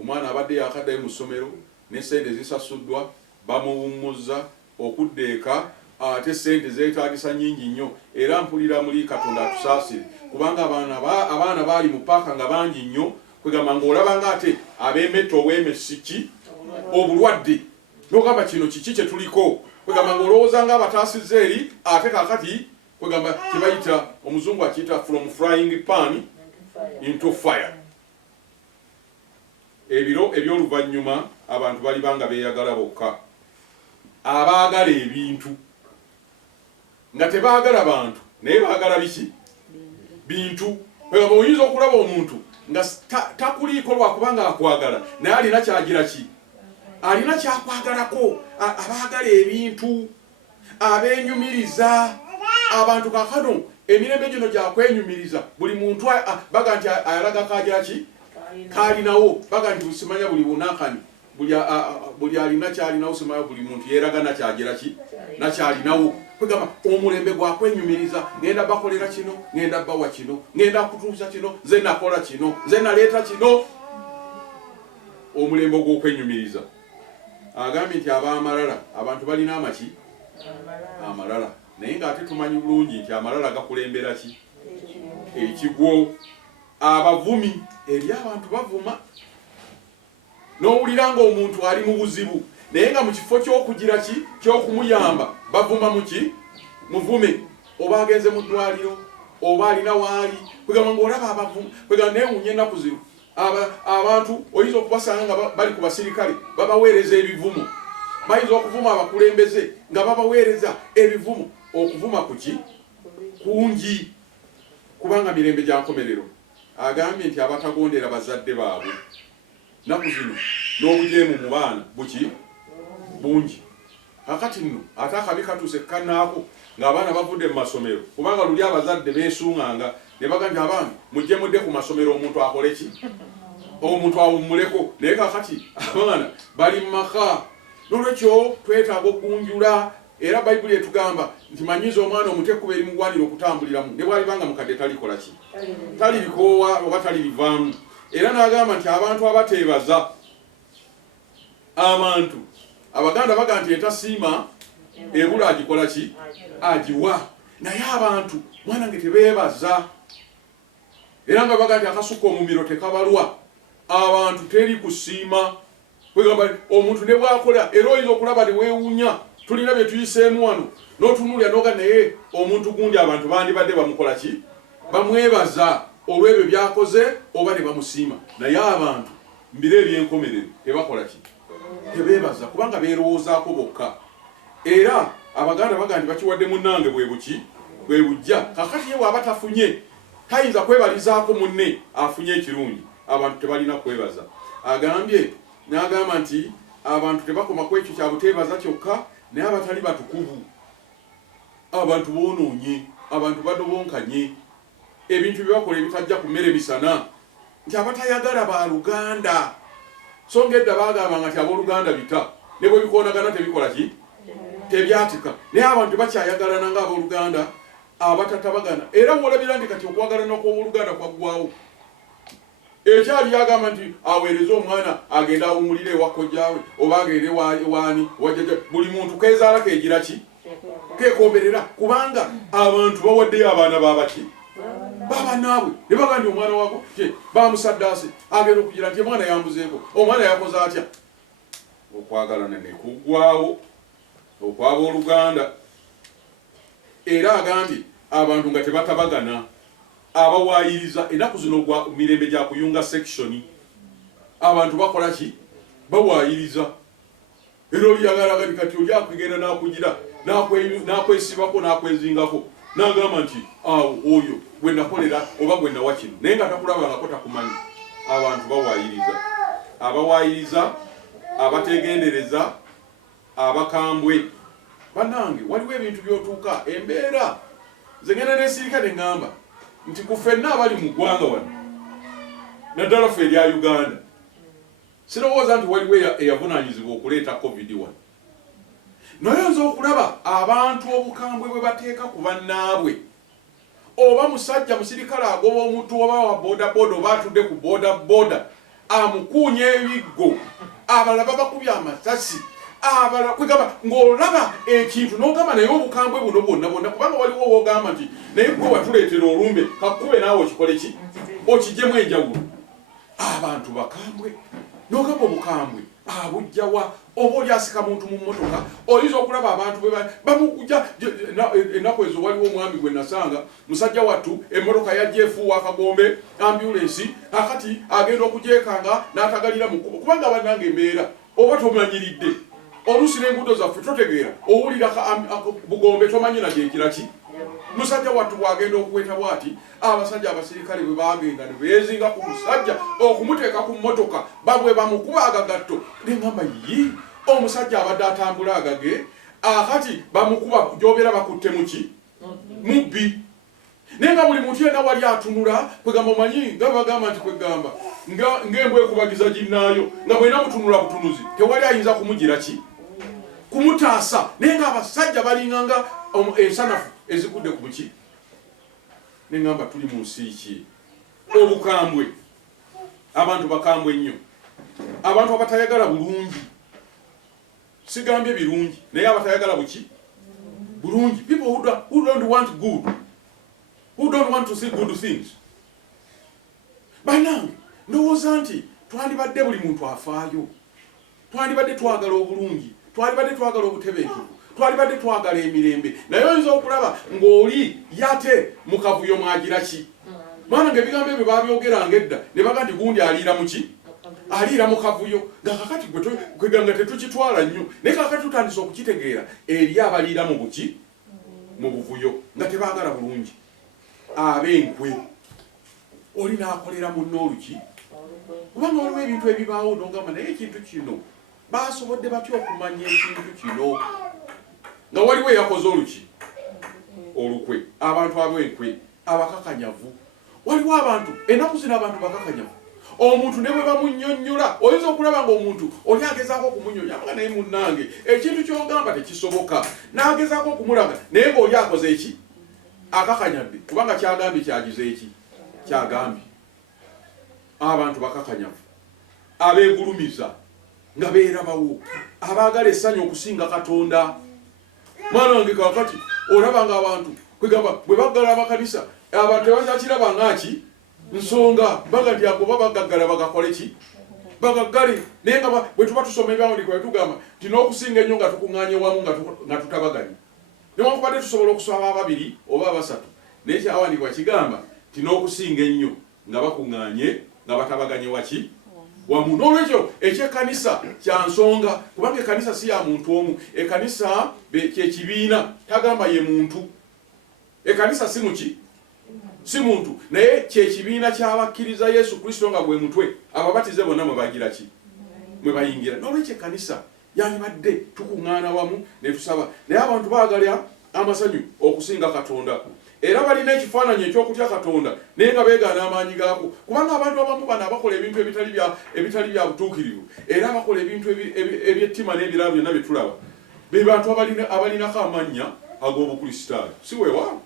omwana abadde yakaddayo mu ssomero ne sente zisasuddwa bamuwummuza okuddeeka ate sente zeetaagisa nnyingi nnyo era mpulira muli Katonda atusaasire kubanga abaana baali mu paaka nga bangi nnyo kwegamba ng'olabanga ate ab'emetta ow'emesiki obulwadde n'ogamba kino kiki kye tuliko kwegamba ng'olowooza ng'abataasizza eri ate kakati kwegamba kye bayita omuzungu akiyita from frying pan into fire. Ebiro eby'oluvannyuma abantu bali banga beeyagala bokka abaagala ebintu nga tebaagala bantu naye baagala biki bintu kwegamba oyinza okulaba omuntu nga takuliiko lwakubanga akwagala naye alina kyagira ki alina kyakwagalako abaagala ebintu abeenyumiriza abantu kakano emirembe gino gyakwenyumiriza buli muntu baga nti ayalaga kagira ki kalinawo baga nti simanya buli bunakani buli alina kyalinawo simanya buli muntu yeeraga nakyagira ki nakyalinawo kwegamba omulembe gwakwenyumiriza ngenda bakolera kino ngenda bawa kino ngenda kutuusa kino nze nakola kino nze naleeta kino omulembe gw'okwenyumiriza agambye nti ab'amalala abantu balina amaki amalala naye ng'ate tumanyi bulungi nti amalala gakulembera ki ekigwo abavumi eri abantu bavuma n'owulira ng'omuntu ali mu buzibu naye nga mu kifo ky'okugira ki ky'okumuyamba bavuma muki muvume oba agenze mu ddwaliro oba alina waali kwegamba ng'olaba abavuma kwegamba neewuunya ennaku zino abantu oyinza okubasanga nga bali ku basirikale babaweereza ebivumo bayinza okuvuma abakulembeze nga babaweereza ebivumo okuvuma kuki kungi kubanga mirembe gya nkomerero agambye nti abatagondera bazadde baabwe naku zino n'obujeemu mu baana buki bungi kakati nno ate akabi katuuse kannaako ng'abaana bavudde mu masomero kubanga luli abazadde beesuŋŋanga ne baga nti abaana mujje mudde ku masomero omuntu akole ki omuntu awummuleko naye kakati abaana bali mu maka n'olwekyo twetaaga okgunjula era bayibuli etugamba nti manyiza omwana omuto ekkuba erimugwanira okutambuliramu ne bwalibanga mukadde talikola ki talirikoowa oba talirivaamu era n'agamba nti abantu abateebaza abantu abaganda baga nti etasiima ebula agikola ki agiwa naye abantu mwana nge tebeebaza era nga baga nti akasuka omumiro tekabalwa abantu teri kusiima kwegamba omuntu ne bwakola era oyinza okulaba ne weewuunya tulina bye tuyiseemu wano n'otunulya noga naye omuntu gundi abantu bandibadde bamukola ki bamwebaza olw'ebyo byakoze oba ne bamusiima naye abantu mbiro eby'enkomerero tebakola ki tebeebaza kubanga beerowoozaako bokka era abaganda baga nti bakiwadde munnange bwe buki bwe bujja kakati ye bw'aba tafunye tayinza kwebalizaako munne afunye ekirungi abantu tebalina kwebaza agambye n'agamba nti abantu tebakoma ku ekyo kya buteebaza kyokka naye abatali batukuvu abantu boonoonye abantu badobonkanye ebintu byebakola ebitajja ku mmere misana nti abatayagala baluganda so ng'edda baagambanga nti abooluganda bita ne bwe bikoonagana tebikola ki tebyatika naye abantu tebakyayagalana ng'abooluganda abatatabagana era woolabira nti kati okwagalana kw'obooluganda kwaggwawo ekyali yagamba nti aweereza omwana agenda awumulire ewa kojjaawe oba agende waani wajjaja buli muntu keezaala keegira ki keekomberera kubanga abantu bawaddeyo abaana babaki babanaabwe ne baga nti omwana wako bamusaddaase agenda okugira nti omwana yambuzeeko omwana yakoze atya okwagalana ne kuggwaawo okwaba oluganda era agambye abantu nga tebatabagana abawaayiriza ennaku zino gwa mirembe gya kuyunga sekishoni abantu bakola ki bawaayiriza era oliyagala kati oli akwegenda n'akugira n'akwesibako n'akwezingako n'agamba nti awo oyo gwe nakolera oba gwe nawa kino naye nga takulabangako takumanyi. Abantu bawaayiriza, abawaayiriza, abategendereza, abakambwe. Bannange waliwo ebintu by'otuuka embeera nze ngenda n'esirika ne ŋŋamba nti ku ffenna abali mu ggwanga wano naddala ffe erya Uganda sirowooza nti waliwo eyavunaanyizibwa okuleeta covid wano naye nze okulaba abantu obukambwe bwe bateeka ku bannaabwe oba musajja musirikale agoba omuntu oba wa bodaboda oba atudde ku bodaboda amukuunya ebiggo abalala bakubya amasasi abala kwegamba ng'olaba ekintu n'ogamba naye obukambwe buno bwonna bwonna kubanga waliwo wogamba nti naye gwe watuleetera olumbe kakube naawe okikole ki okijjemu enjawulo. Abantu bakambwe n'ogamba obukambwe abujjawa oba oli asika muntu mu mmotoka oyinza okulaba abantu bamukujja ennaku ezo waliwo omwami gwe nasanga musajja wattu emmotoka yajja efuuwa akagombe ambulensi akati agenda okugyekanga n'atagalira mu kkubo kubanga bannange embeera oba tomanyiridde oluusi n'enguudo zaffe totegeera owulira bugombe tomanyi nagyekira ki musajja wattu bw'agenda okuweta bw'ati abasajja abasirikale bwe bagenda ne beezinga ku musajja okumuteeka ku mmotoka babwe bamukuba agagatto neŋŋamba yi omusajja abadde atambula agage akati bamukuba gy'obeera bakutte muki mubbi naye nga buli muntu yenna wali atunula kwegamba omanyi nga bagamba nti kwegamba ng'embwa ekubagiza ginnaayo nga bwena mutunula butunuzi tewali ayinza kumugira ki kumutaasa naye nga abasajja balinganga ensanafu ezigudde ku buki neŋŋamba tuli mu nsi ki obukambwe abantu bakambwe nnyo abantu abatayagala bulungi sigambye birungi naye abatayagala buki bulungi people who don't want good who don't want to see good things. Bannange ndowooza nti twandibadde buli muntu afaayo twandibadde twagala obulungi twandibadde twagala obutebenkevu twalibadde twagala emirembe naye oyinza okulaba ng'oli yate mu kavuyo mwagira ki mwana ng'ebigambo ebyo babyogeranga edda ne baga nti gundi aliira mu ki aliira mu kavuyo nga kakati kweganga tetukitwala nnyo naye kakati tutandise okukitegeera eri abaliira mu buki mu buvuyo nga tebaagala bulungi ab'enkwe oli n'akolera munno oluki kubanga waliwo ebintu ebibaawo n'ogamba naye ekintu kino baasobodde batya okumanya ekintu kino nga waliwo eyakoze oluki olukwe abantu ab'enkwe abakakanyavu waliwo abantu ennaku zino abantu bakakanyavu omuntu ne bwe bamunnyonnyola oyinza okulaba ng'omuntu oli agezaako okumunnyonnyola nga naye munnange ekintu ky'ogamba tekisoboka n'agezaako okumulaga naye ng'oli akoze eki akakanyadde kubanga kyagambye kyagize eki kyagambye abantu bakakanyavu abeegulumiza nga beerabawo abaagala essanyu okusinga Katonda. Mwana wange kakati olaba nga abantu kwegamba bwe baggala amakanisa abantu tebakyakiraba ngaki nsonga baga nti agoba bagaggala bagakole ki bagaggale naye nga bwe tuba tusoma ebyawandikwa betugamba nti n'okusinga ennyo nga tukuŋŋaanye wamu nga tutabaganye newankubadde tusobola okusaba ababiri oba abasatu naye kyawandikwa kigamba nti n'okusinga ennyo nga bakuŋŋaanye nga batabaganye waki wamu. N'olwekyo ekyekanisa kya nsonga kubanga ekanisa si ya muntu omu ekanisa kyekibiina tagamba ye muntu ekanisa si muki si muntu naye kyekibiina ky'abakkiriza Yesu Kristo nga gwe mutwe ababatize bonna mwe bagira ki mwe bayingira. N'olwekyo ekanisa yandibadde tukuŋŋaana wamu ne tusaba naye abantu baagala amasanyu okusinga Katonda era balina ekifaananyi eky'okutya Katonda naye nga beegaana amaanyi gaako kubanga abantu abamu bano abakola ebintu ebitali bya butuukirivu era abakola ebintu ebyettima n'ebirala byonna bye tulaba be bantu abalinako amannya ag'obukristaayo si weewaawo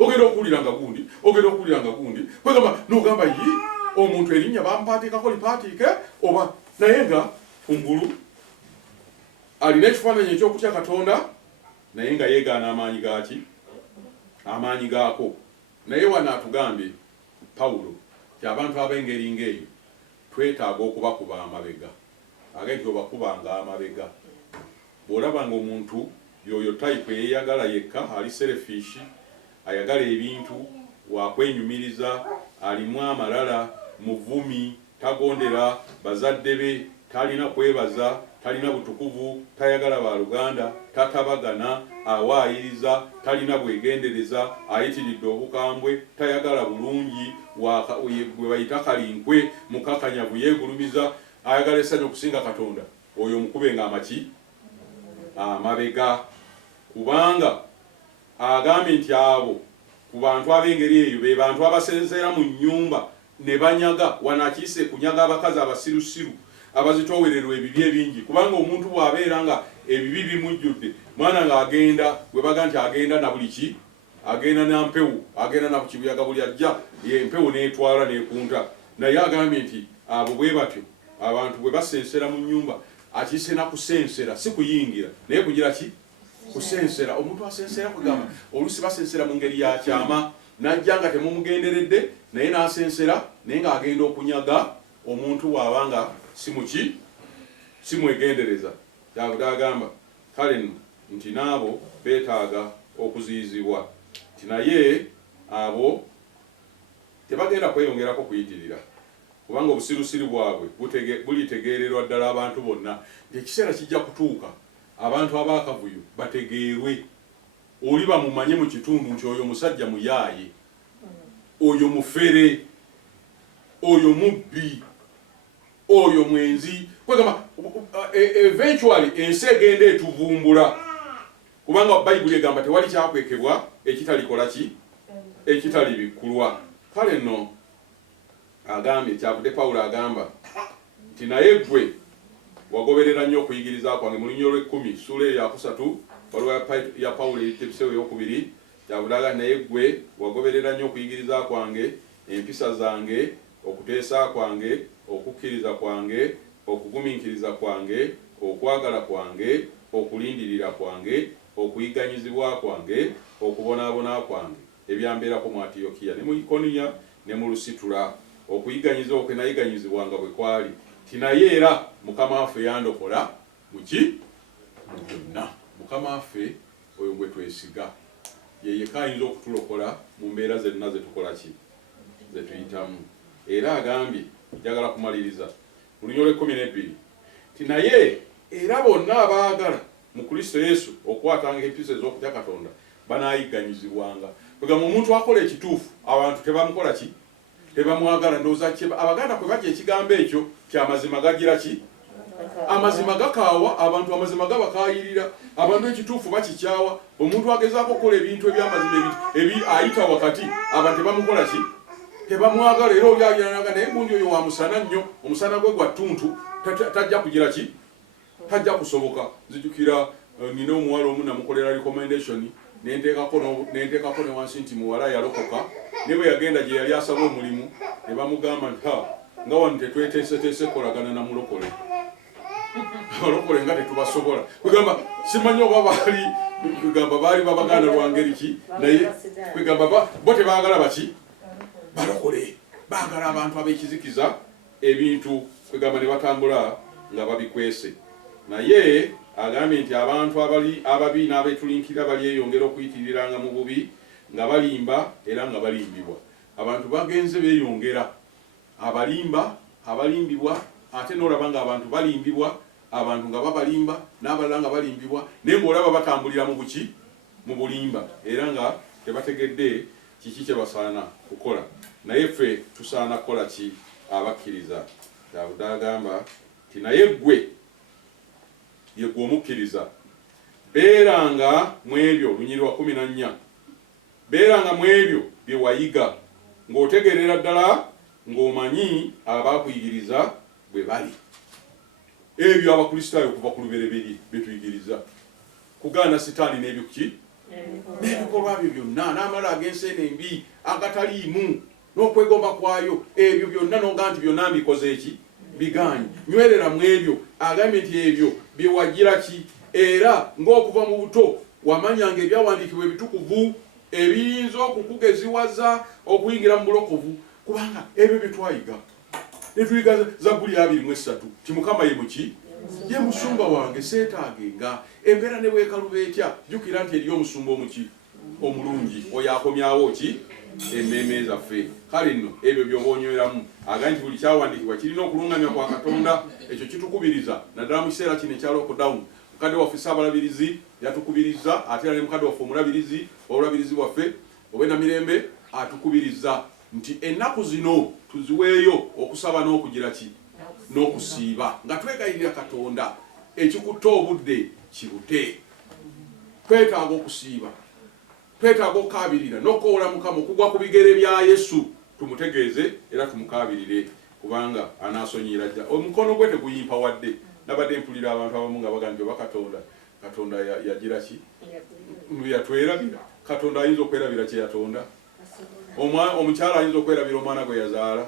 ogenda okuwulira nga gundi kwegamba n'ogamba omuntu erinnya bampaatiikako lipaatiike oba naye nga kungulu alina ekifaananyi ekyokutya Katonda naye nga yeegaana amaanyi gaki amaanyi gaako. Naye wano atugambye Pawulo ti abantu ab'engeri ng'eyo twetaaga okubakuba amabega. Agenti obakubanga amabega. Bw'olaba ng'omuntu yoyo type eyeyagala yekka, ali selfish, ayagala ebintu, wakwenyumiriza, alimu amalala, muvumi, tagondera bazadde be, talina kwebaza, talina butukuvu, tayagala baluganda, tatabagana, awaayiriza, talina bwegendereza, ayitiridde obukambwe, tayagala bulungi, bwe bayita kalinkwe, mukakanyavu yeegulumiza, ayagala essanyu okusinga Katonda. Oyo omukubenga amaki amabega, kubanga agambye nti abo ku bantu ab'engeri eyo be bantu abasenzeera mu nnyumba ne banyaga, wanakiise kunyaga abakazi abasirusiru abazitoowererwa ebibi ebingi. Kubanga omuntu bw'abeera nga ebibi bimujjudde, mwana ng'agenda bwe baga nti agenda na buli ki, agenda na mpewo, agenda na kibuyaga buli ajja empewo n'etwala n'ekunta. Naye agambye nti abo bwe batyo abantu bwe basensera mu nnyumba, akiise na kusensera si kuyingira naye kugira ki kusensera. Omuntu asensera kugamba olusi basensera mu ngeri ya kyama, najja nga temumugenderedde naye n'asensera naye ng'agenda okunyaga omuntu bw'abanga simuki simwegendereza. Kyavudde agamba kale nno nti n'abo beetaaga okuziyizibwa, nti naye abo tebagenda kweyongerako kuyitirira, kubanga obusirusiru bwabwe bulitegeererwa ddala abantu bonna. Ekiseera kijja kutuuka abantu ab'akavuyo bategeerwe, oli bamumanye mu kitundu nti oyo musajja muyaaye, oyo mufere, oyo mubbi, oyo mwenzi. Kwegamba eventually ensi egenda etuvumbula, kubanga Bayibuli egamba tewali kyakwekebwa ekitalikola ki ekitalibikulwa. Kale nno agambye, kyavudde Pawulo agamba nti naye gwe wagoberera nnyo okuyigiriza kwange. Mu lunyiro lw'10 ssuula eyo yakusatu waliwo ya Pawulo ebisewo ey'okubiri, kyavudde agamba naye gwe wagoberera nnyo okuyigiriza kwange, empisa zange, okuteesa kwange, okukkiriza kwange, okugumiikiriza kwange, okwagala kwange, okulindirira kwange, okuyiganyizibwa kwange, okubonaabona kwange, ebyambeerako mu Antiyokiya ne mu Ikoniya ne mu Lusitula, okuyiganyiza okwe nayiganyizibwanga bwe kwali, ti naye era Mukama waffe yandokola muki mu byonna. Mukama waffe oyo gwe twesiga, ye yekka ayinza okutulokola mu mbeera zenna zetukola ki zetuyitamu. Era agambye, njagala kumaliriza mu lunyolo 12 ti naye era bonna abaagala mu Kristo Yesu okwatanga empisa ez'okutya Katonda banaayiganyizibwanga. Kwegamba omuntu akola ekituufu abantu tebamukola ki tebamwagala. Ndowooza Abaganda kwe bajja ekigambo ekyo kyamazima gagira ki amazima gakaawa abantu, amazima gabakaayirira abantu, ekituufu bakikyawa. Omuntu agezaako okukola ebintu ebyamazima ayita wakati abantu tebamukola ki tebamwagala. Era oli ayanaga naye gundi oyo wa musana nnyo, omusana gwe gwa ttuntu, tajja kugira ki tajja kusoboka. Nzijukira nina omuwala omu namukolera recommendation nenteekako ne wansi nti muwala yalokoka, ne bwe yagenda gye yali asaba omulimu ne bamugamba nti nga wano tetweteeseteese kolagana na mulokole, abalokole nga tetubasobola. Kwegamba simanyi oba baali babaganda lwa ngeri ki, naye kwegamba bo tebaagala baki balokole, baagala abantu ab'ekizikiza ebintu, kwegamba ne batambula nga babikwese. Naye agambye nti abantu ababi n'abetulinkira balyeyongera okuyitiriranga mu bubi nga balimba era nga balimbibwa. Abantu bagenze beeyongera, abalimba, abalimbibwa, ate n'olaba nga abantu balimbibwa, abantu nga babalimba n'abalala nga balimbibwa, naye ng'olaba batambulira mu buki mu bulimba era nga tebategedde kiki kye basaana kukola. Naye ffe tusaana kukola ki abakkiriza? Kyavudde agamba ti naye gwe yegwe omukkiriza beeranga mu ebyo, lunyiri wa 14, beeranga mu ebyo bye wayiga ng'otegerera ddala ng'omanyi abaakuyigiriza bwe bali. Ebyo Abakristaayo kuva ku lubereberye betuyigiriza kugaana Sitaani n'ebyoki n'ebikolwa byo byonna n'amala ag'enseene embi agataliimu n'okwegomba kwayo ebyo byonna noga nti byonna mbikoze eki biganye nywerera mu ebyo agambye nti ebyo byewagira ki era ng'okuva mu buto wamanyanga ebyawandiikibwa ebitukuvu ebiyinza okukugeziwaza okuyingira mu bulokovu kubanga ebyo byetwayiga netuyiga Zabbuli 23 ti Mukama ye muki ye musumba wange seetaagenga embeera ne weekaluba etya jjukira nti eriyo omusumba omuki omulungi oyo akomyawo ki emmeeme zaffe kale nno ebyo by'oba onyweramu agambye nti buli kyawandiikibwa kirina okulungamya kwa Katonda ekyo kitukubiriza naddala mu kiseera kino ekya lockdown mukadde waffe Ssaabalabirizi yatukubiriza ate era ne mukadde waffe omulabirizi olulabirizi bwaffe Obennamirembe atukubiriza nti ennaku zino tuziweeyo okusaba n'okugira ki n'okusiiba nga twegayirira Katonda ekikutta obudde kirute twetaaga okusiiba twetaaga okukabirira n'okoola Mukama okugwa ku bigere bya Yesu tumutegeeze era tumukabirire kubanga anaasonyira ajja omukono gwe teguyimpa wadde nabadde mpulira abantu abamu nga bagambye oba Katonda yagira ki yatwerabira Katonda ayinza okwerabira kye yatonda omukyala ayinza okwerabira omwana gwe yazaala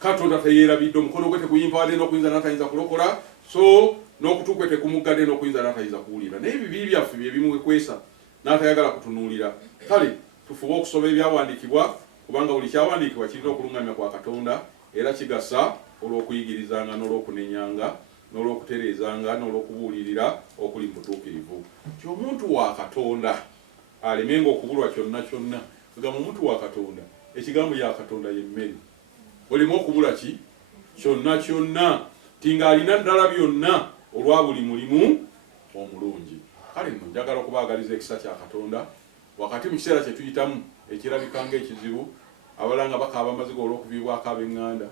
Katonda teyerabidde omukono gwe teguyimpa wadde n'okuyinza n'atayinza kulokola so n'okutu kwe tekumugadde n'okuyinza n'atayinza kuwulira naye ebibi byaffe bye bimukwesa n'atayagala kutunuulira kale tufube okusoma ebyawandiikibwa kubanga buli kyawandiikibwa kirina okulungamya kwa Katonda era kigasa olw'okuyigirizanga n'olw'okunenyanga n'olw'okutereezanga n'olw'okubuulirira okuli mu butuukirivu ti omuntu wa Katonda alemenga okubulwa kyonna kyonna kugamba omuntu wa Katonda ekigambo ya Katonda ye mmere olemu okubula ki kyonna kyonna tinga alina ddala byonna olwa buli mulimu omulungi kale nno njagala okubaagaliza ekisa kya Katonda wakati mu kiseera kye tuyitamu ekirabikanga ekizibu abalala nga bakaaba amaziga olw'okuviibwako ab'eŋŋanda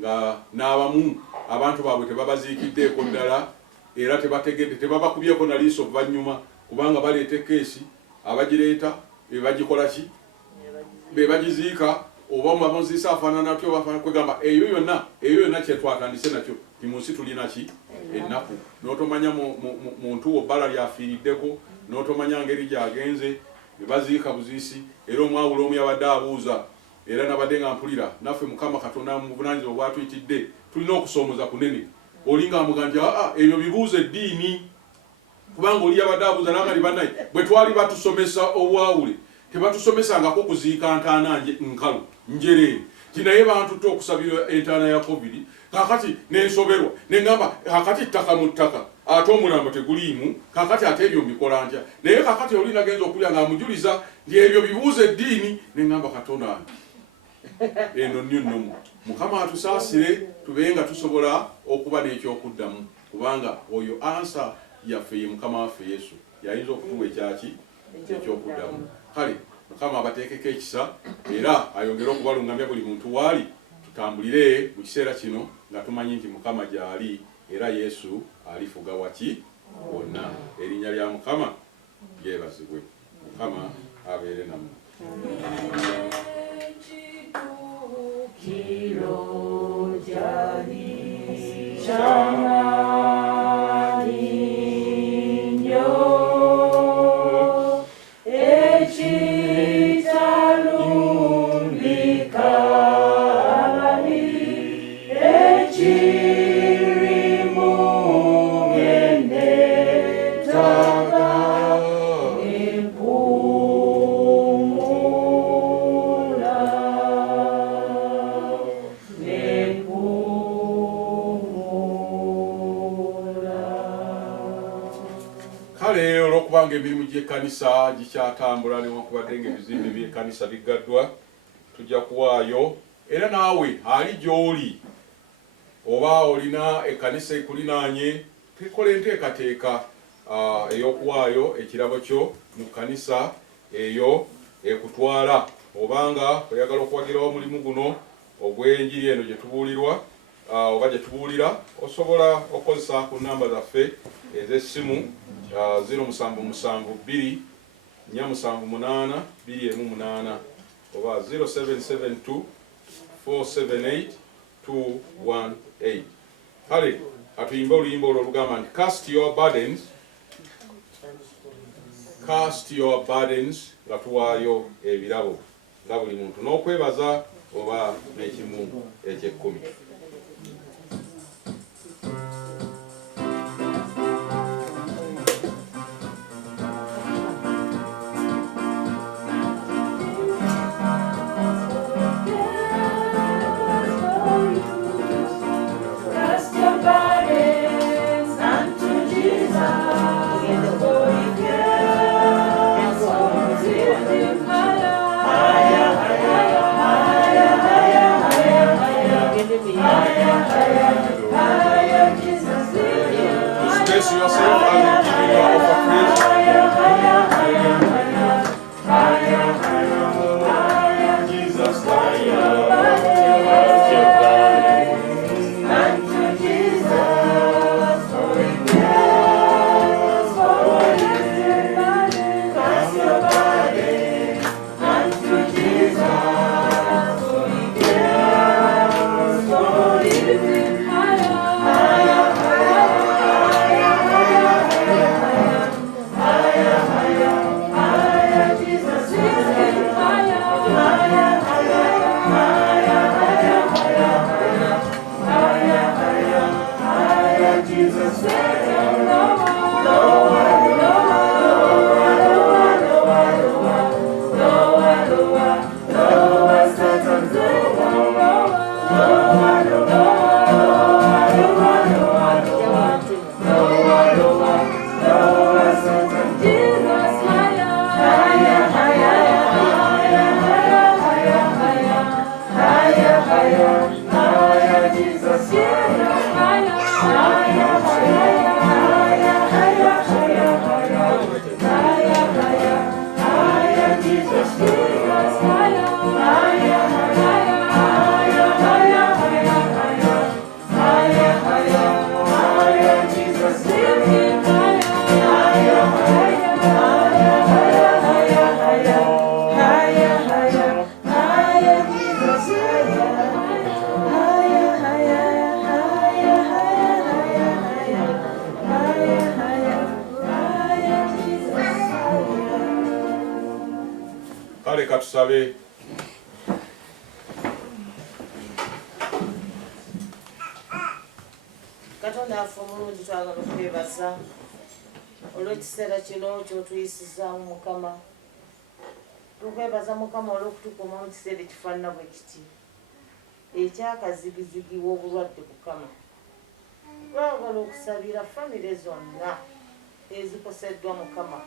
nga n'abamu abantu baabwe tebabaziikiddeeko ddala era tebategedde tebabakubyeko na liiso oluvannyuma kubanga baleeta ekeesi abagireeta bagikola ki bebagiziika oba mubamuziisa afaanana atyo bafaana kwegamba eyo yonna kyetwatandise nakyo ti mu nsi tulina ki ennaku n'otomanya muntu wo bbala lyafiiriddeko n'otomanya ngeri gyagenze ne baziika buziisi era omwawula omu yabadde abuuza era nabadde nga mpulira naffe Mukama Katonda mu buvunaanyizibwa bwatuyitidde tulina okusoomoza kunene oli nga amugambye ebyo bibuuza eddiini kubanga oli yabadde abuuza n'agali bannaye bwe twali batusomesa obwawule tebatusomesangako kuziika ntaana nkalu njereere tinaye bantutte okusabira entaana ya COVID kakati nensoberwa neŋŋamba kakati ttaka mu ttaka ate omulambo teguliimu kakati ate ebyo mbikola ntya naye kakati oli nagenza okulya ng'amujuliza nti ebyo bibuuza eddiini neŋŋamba Katonda wange eno nnyo nnomu Mukama atusaasire tube nga tusobola okuba n'ekyokuddamu kubanga oyo ansa yaffe ye Mukama waffe Yesu yayinza okutuwa ekyaki ekyokuddamu kale Mukama abateekeko ekisa era ayongere okubalungamya buli muntu waali tutambulire mu kiseera kino nga tumanyi nti Mukama gy'ali era Yesu alifuga waki wonna erinnya lya Mukama lyebazibwe Mukama abeere nammwe emirimu gy'ekkanisa gikyatambula newankubadde ng'ebizimbe by'ekkanisa biggaddwa tujja kuwaayo era naawe ali gy'oli oba olina ekkanisa ekulinaanye tekola enteekateeka ey'okuwaayo ekirabo kyo mu kkanisa eyo ekutwala obanga oyagala okuwagirawo omulimu guno ogw'enjiri eno gye tubuulirwa oba gye tubuulira osobola okukozesa ku nnamba zaffe ez'essimu 077 478 218 oba 0772 478 218. Kale atuyimba oluyimba olwo olugamba nti cast your burdens nga tuwaayo ebirabo. nga buli muntu n'okwebaza oba n'ekimu eky'ekkumi. Kale katusabe. Katonda affe omulungi twagala okwebaza olw'ekiseera kino ky'otuyisizaamu Mukama. Tukwebaza Mukama olw'okutukuuma mu kiseera ekifaanana bwe kiti ekyakazigizigi w'obulwadde Mukama. Twagala okusabira famire zonna ezikoseddwa Mukama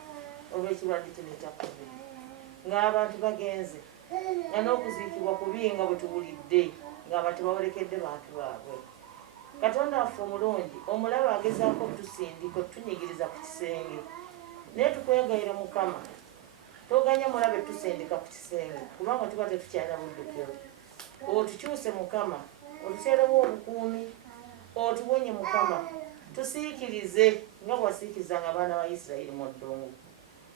olw'ekirwadde kino ekya COVID, ng'abantu bagenze nga n'okuziikibwa kubi nga bwe tuwulidde ng'abantu bawolekedde bantu baabwe. Katonda waffe omulungi, omulaba agezaako otusindika otunyigiriza ku kisenge, naye tukwegayira Mukama toganya mulabe tusindika ku kisenge kubanga tuba tetukyalina buddukiro. Otukyuse Mukama, otuteerewo obukuumi, otuwonye Mukama, tusiikirize nga bwasiikizanga abaana ba Isirayiri mu ddungu.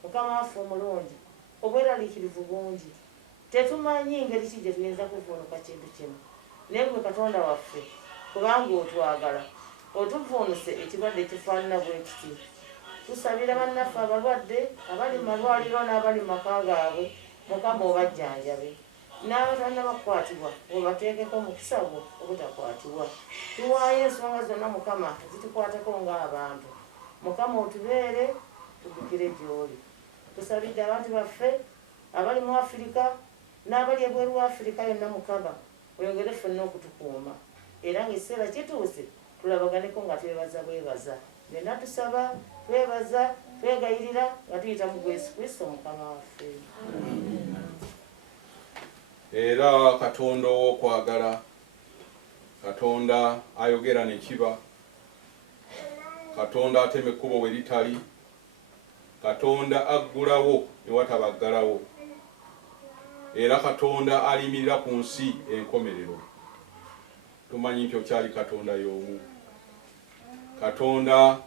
Mukama waffe omulungi, obweraliikirivu bungi, tetumanyi ngeri ki gye tuyinza kuvuunuka kintu kino, naye gwe Katonda waffe kubanga otwagala otuvuunuse ekirwadde ekifaanana bwe kiti. Tusabira bannaffe abalwadde abali mu malwaliro n'abali mu maka gaabwe, Mukama obajjanjabe, n'abatalina bakukwatibwa obateekeko omukisa gwo obutakwatibwa. Tuwaayo ensonga zonna Mukama zitukwatako ng'abantu. Mukama otubeere tuddukire gy'oli. Tusabidde abantu baffe abali mu Afirika n'abali ebweru wa Afirika yonna Mukama oyongere ffenna okutukuuma, era ng'ekiseera kituuse tulabaganeko nga twebaza bwebaza. Byonna tusaba, twebaza, twegayirira nga tuyita mu Yesu Kristo Mukama waffe. Era Katonda ow'okwagala, Katonda ayogera ne kiba, Katonda atema ekkubo we litali, Katonda aggulawo ne watabaggalawo, era Katonda alimirira ku nsi enkomerero. Tumanyi nti okyali Katonda y'omu, Katonda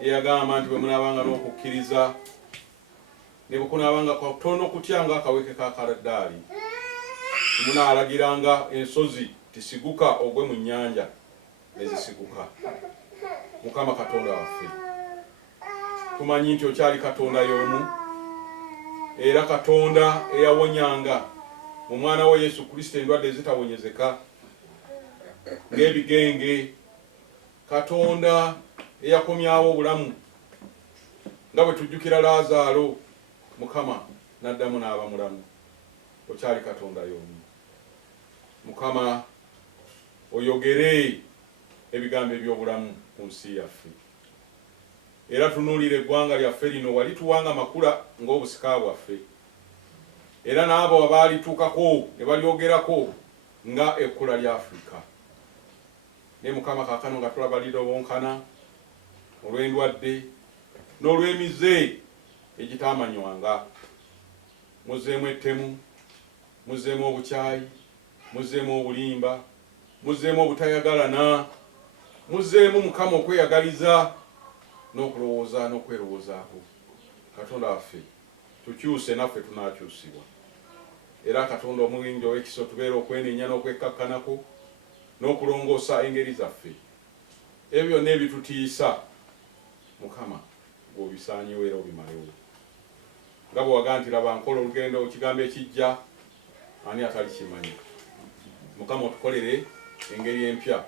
eyagamba nti bwe munaabanga n'okukkiriza ne bwe kunaabanga katono okutyanga akaweke ka kaladaali, munaalagiranga ensozi tisiguka ogwe mu nnyanja ezisiguka. Mukama Katonda waffe, tumanyi nti okyali Katonda y'omu, era Katonda eyawonyanga mu mwana we Yesu Kristo endwadde ezitawonyezeka ng'ebigenge, Katonda eyakomyawo obulamu nga bwe tujjukira Laazaalo, Mukama n'addamu n'aba mulamu. Okyali Katonda y'omu. Mukama oyogere ebigambo eby'obulamu ku nsi yaffe, era tunuulira eggwanga lyaffe lino walituwanga makula ng'obusika bwaffe, era n'abo abaalituukako ne balyogerako nga ekkula lya Afrika. Ne Mukama kaakano nga tulaba lirobonkana olw'endwadde n'olw'emize egitaamanywanga. Muzeemu ettemu, muzeemu obukyayi, muzeemu obulimba, muzeemu obutayagalana, muzeemu Mukama okweyagaliza n'okulowooza n'okwerowoozaako. Katonda waffe tukyuse, naffe tunaakyusibwa. Era Katonda omuyingi ow'ekisa tubeera okwenenya n'okwekkakkanako n'okulongoosa engeri zaffe. Ebyo byonna ebitutiisa Mukama gw'obisaanyiwo era obimalewo. Nga bwe wagaa nti laba nkola olugendo ekigambo ekijja ani atali kimanyi. Mukama otukolere engeri empya.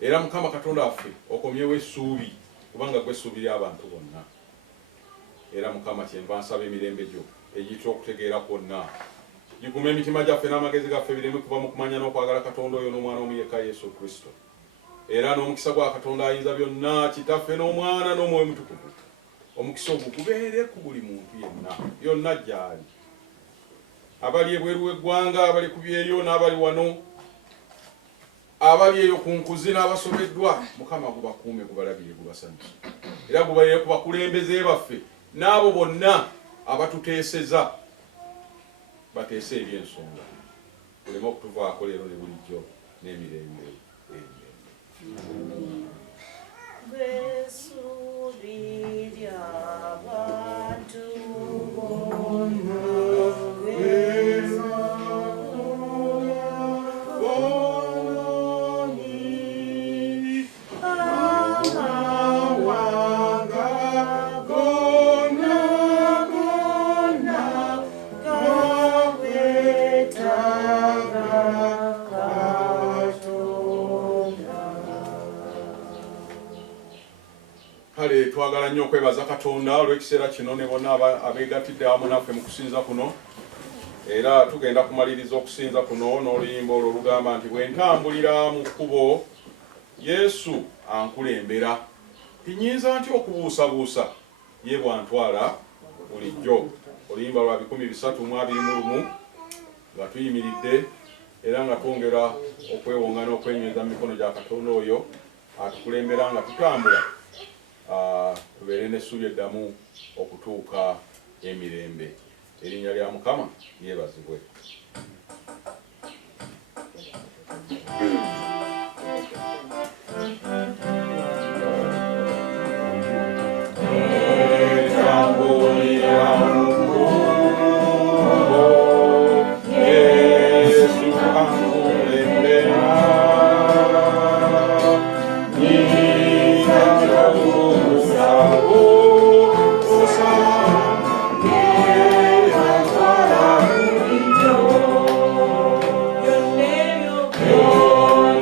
Era Mukama Katonda waffe okomyewo essuubi, kubanga gwe essuubi ly'abantu bonna. Era Mukama kyenva nsaba emirembe gyo egiyitira okutegeera kwonna gikume emitima gyaffe n'amagezi gaffe bireme kuva mu kumanya n'okwagala Katonda oyo n'omwana omuyeka Yesu Kristo. Era n'omukisa gwa Katonda ayinza byonna, Kitaffe n'Omwana n'Omwoyo Mutukuvu, omukisa ogwo gubeere ku buli muntu yenna yonna gy'ali, abali ebweru w'eggwanga, abali ku byeryo n'abali wano, abali eyo ku nkuzi n'abasomeddwa. Mukama gubakuume, gubalabire, gubasanyuse, era gubalire ku bakulembeze baffe n'abo bonna abatuteeseza, bateese eby'ensonga, tuleme okutuvaako leero ne bulijjo n'emirembe emirembe. Essuubi ly'abantu bonna, twagala nnyo okwebaza Katonda olw'ekiseera kino ne bonna abeegattidde awamu naffe mu kusinza kuno. Era tugenda kumaliriza okusinza kuno n'oluyimba olwo olugamba nti bwe ntambulira mu kkubo Yesu ankulembera, tinyinza ntya okubuusabuusa ye bw'antwala bulijjo. Oluyimba lwa 321 nga tuyimiridde era nga twongera okwewonga n'okwenyweza mu mikono gya Katonda oyo atukulembera nga tutambula, tubeere n'essuubi eddamu okutuuka emirembe. Erinnya lya Mukama lyebazibwe. Oh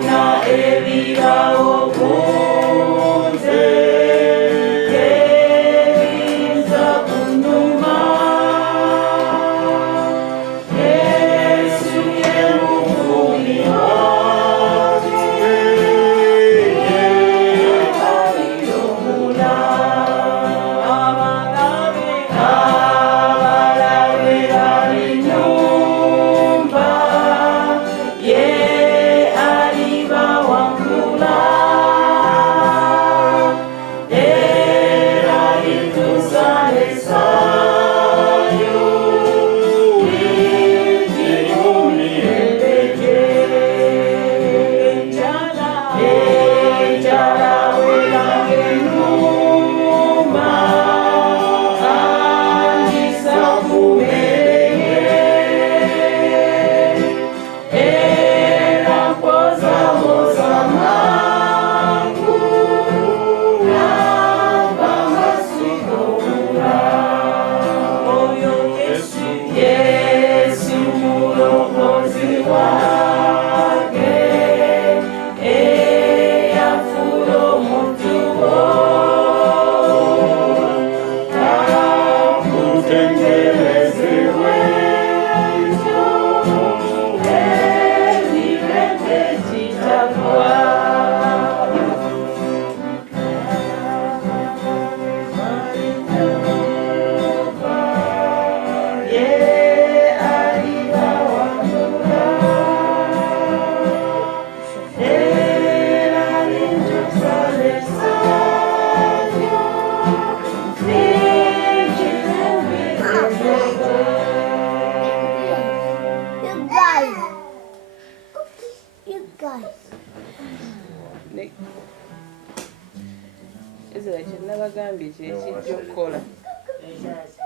guys. You guys. Ezra kye nabagambye kye kijja okukola. Ekyaki.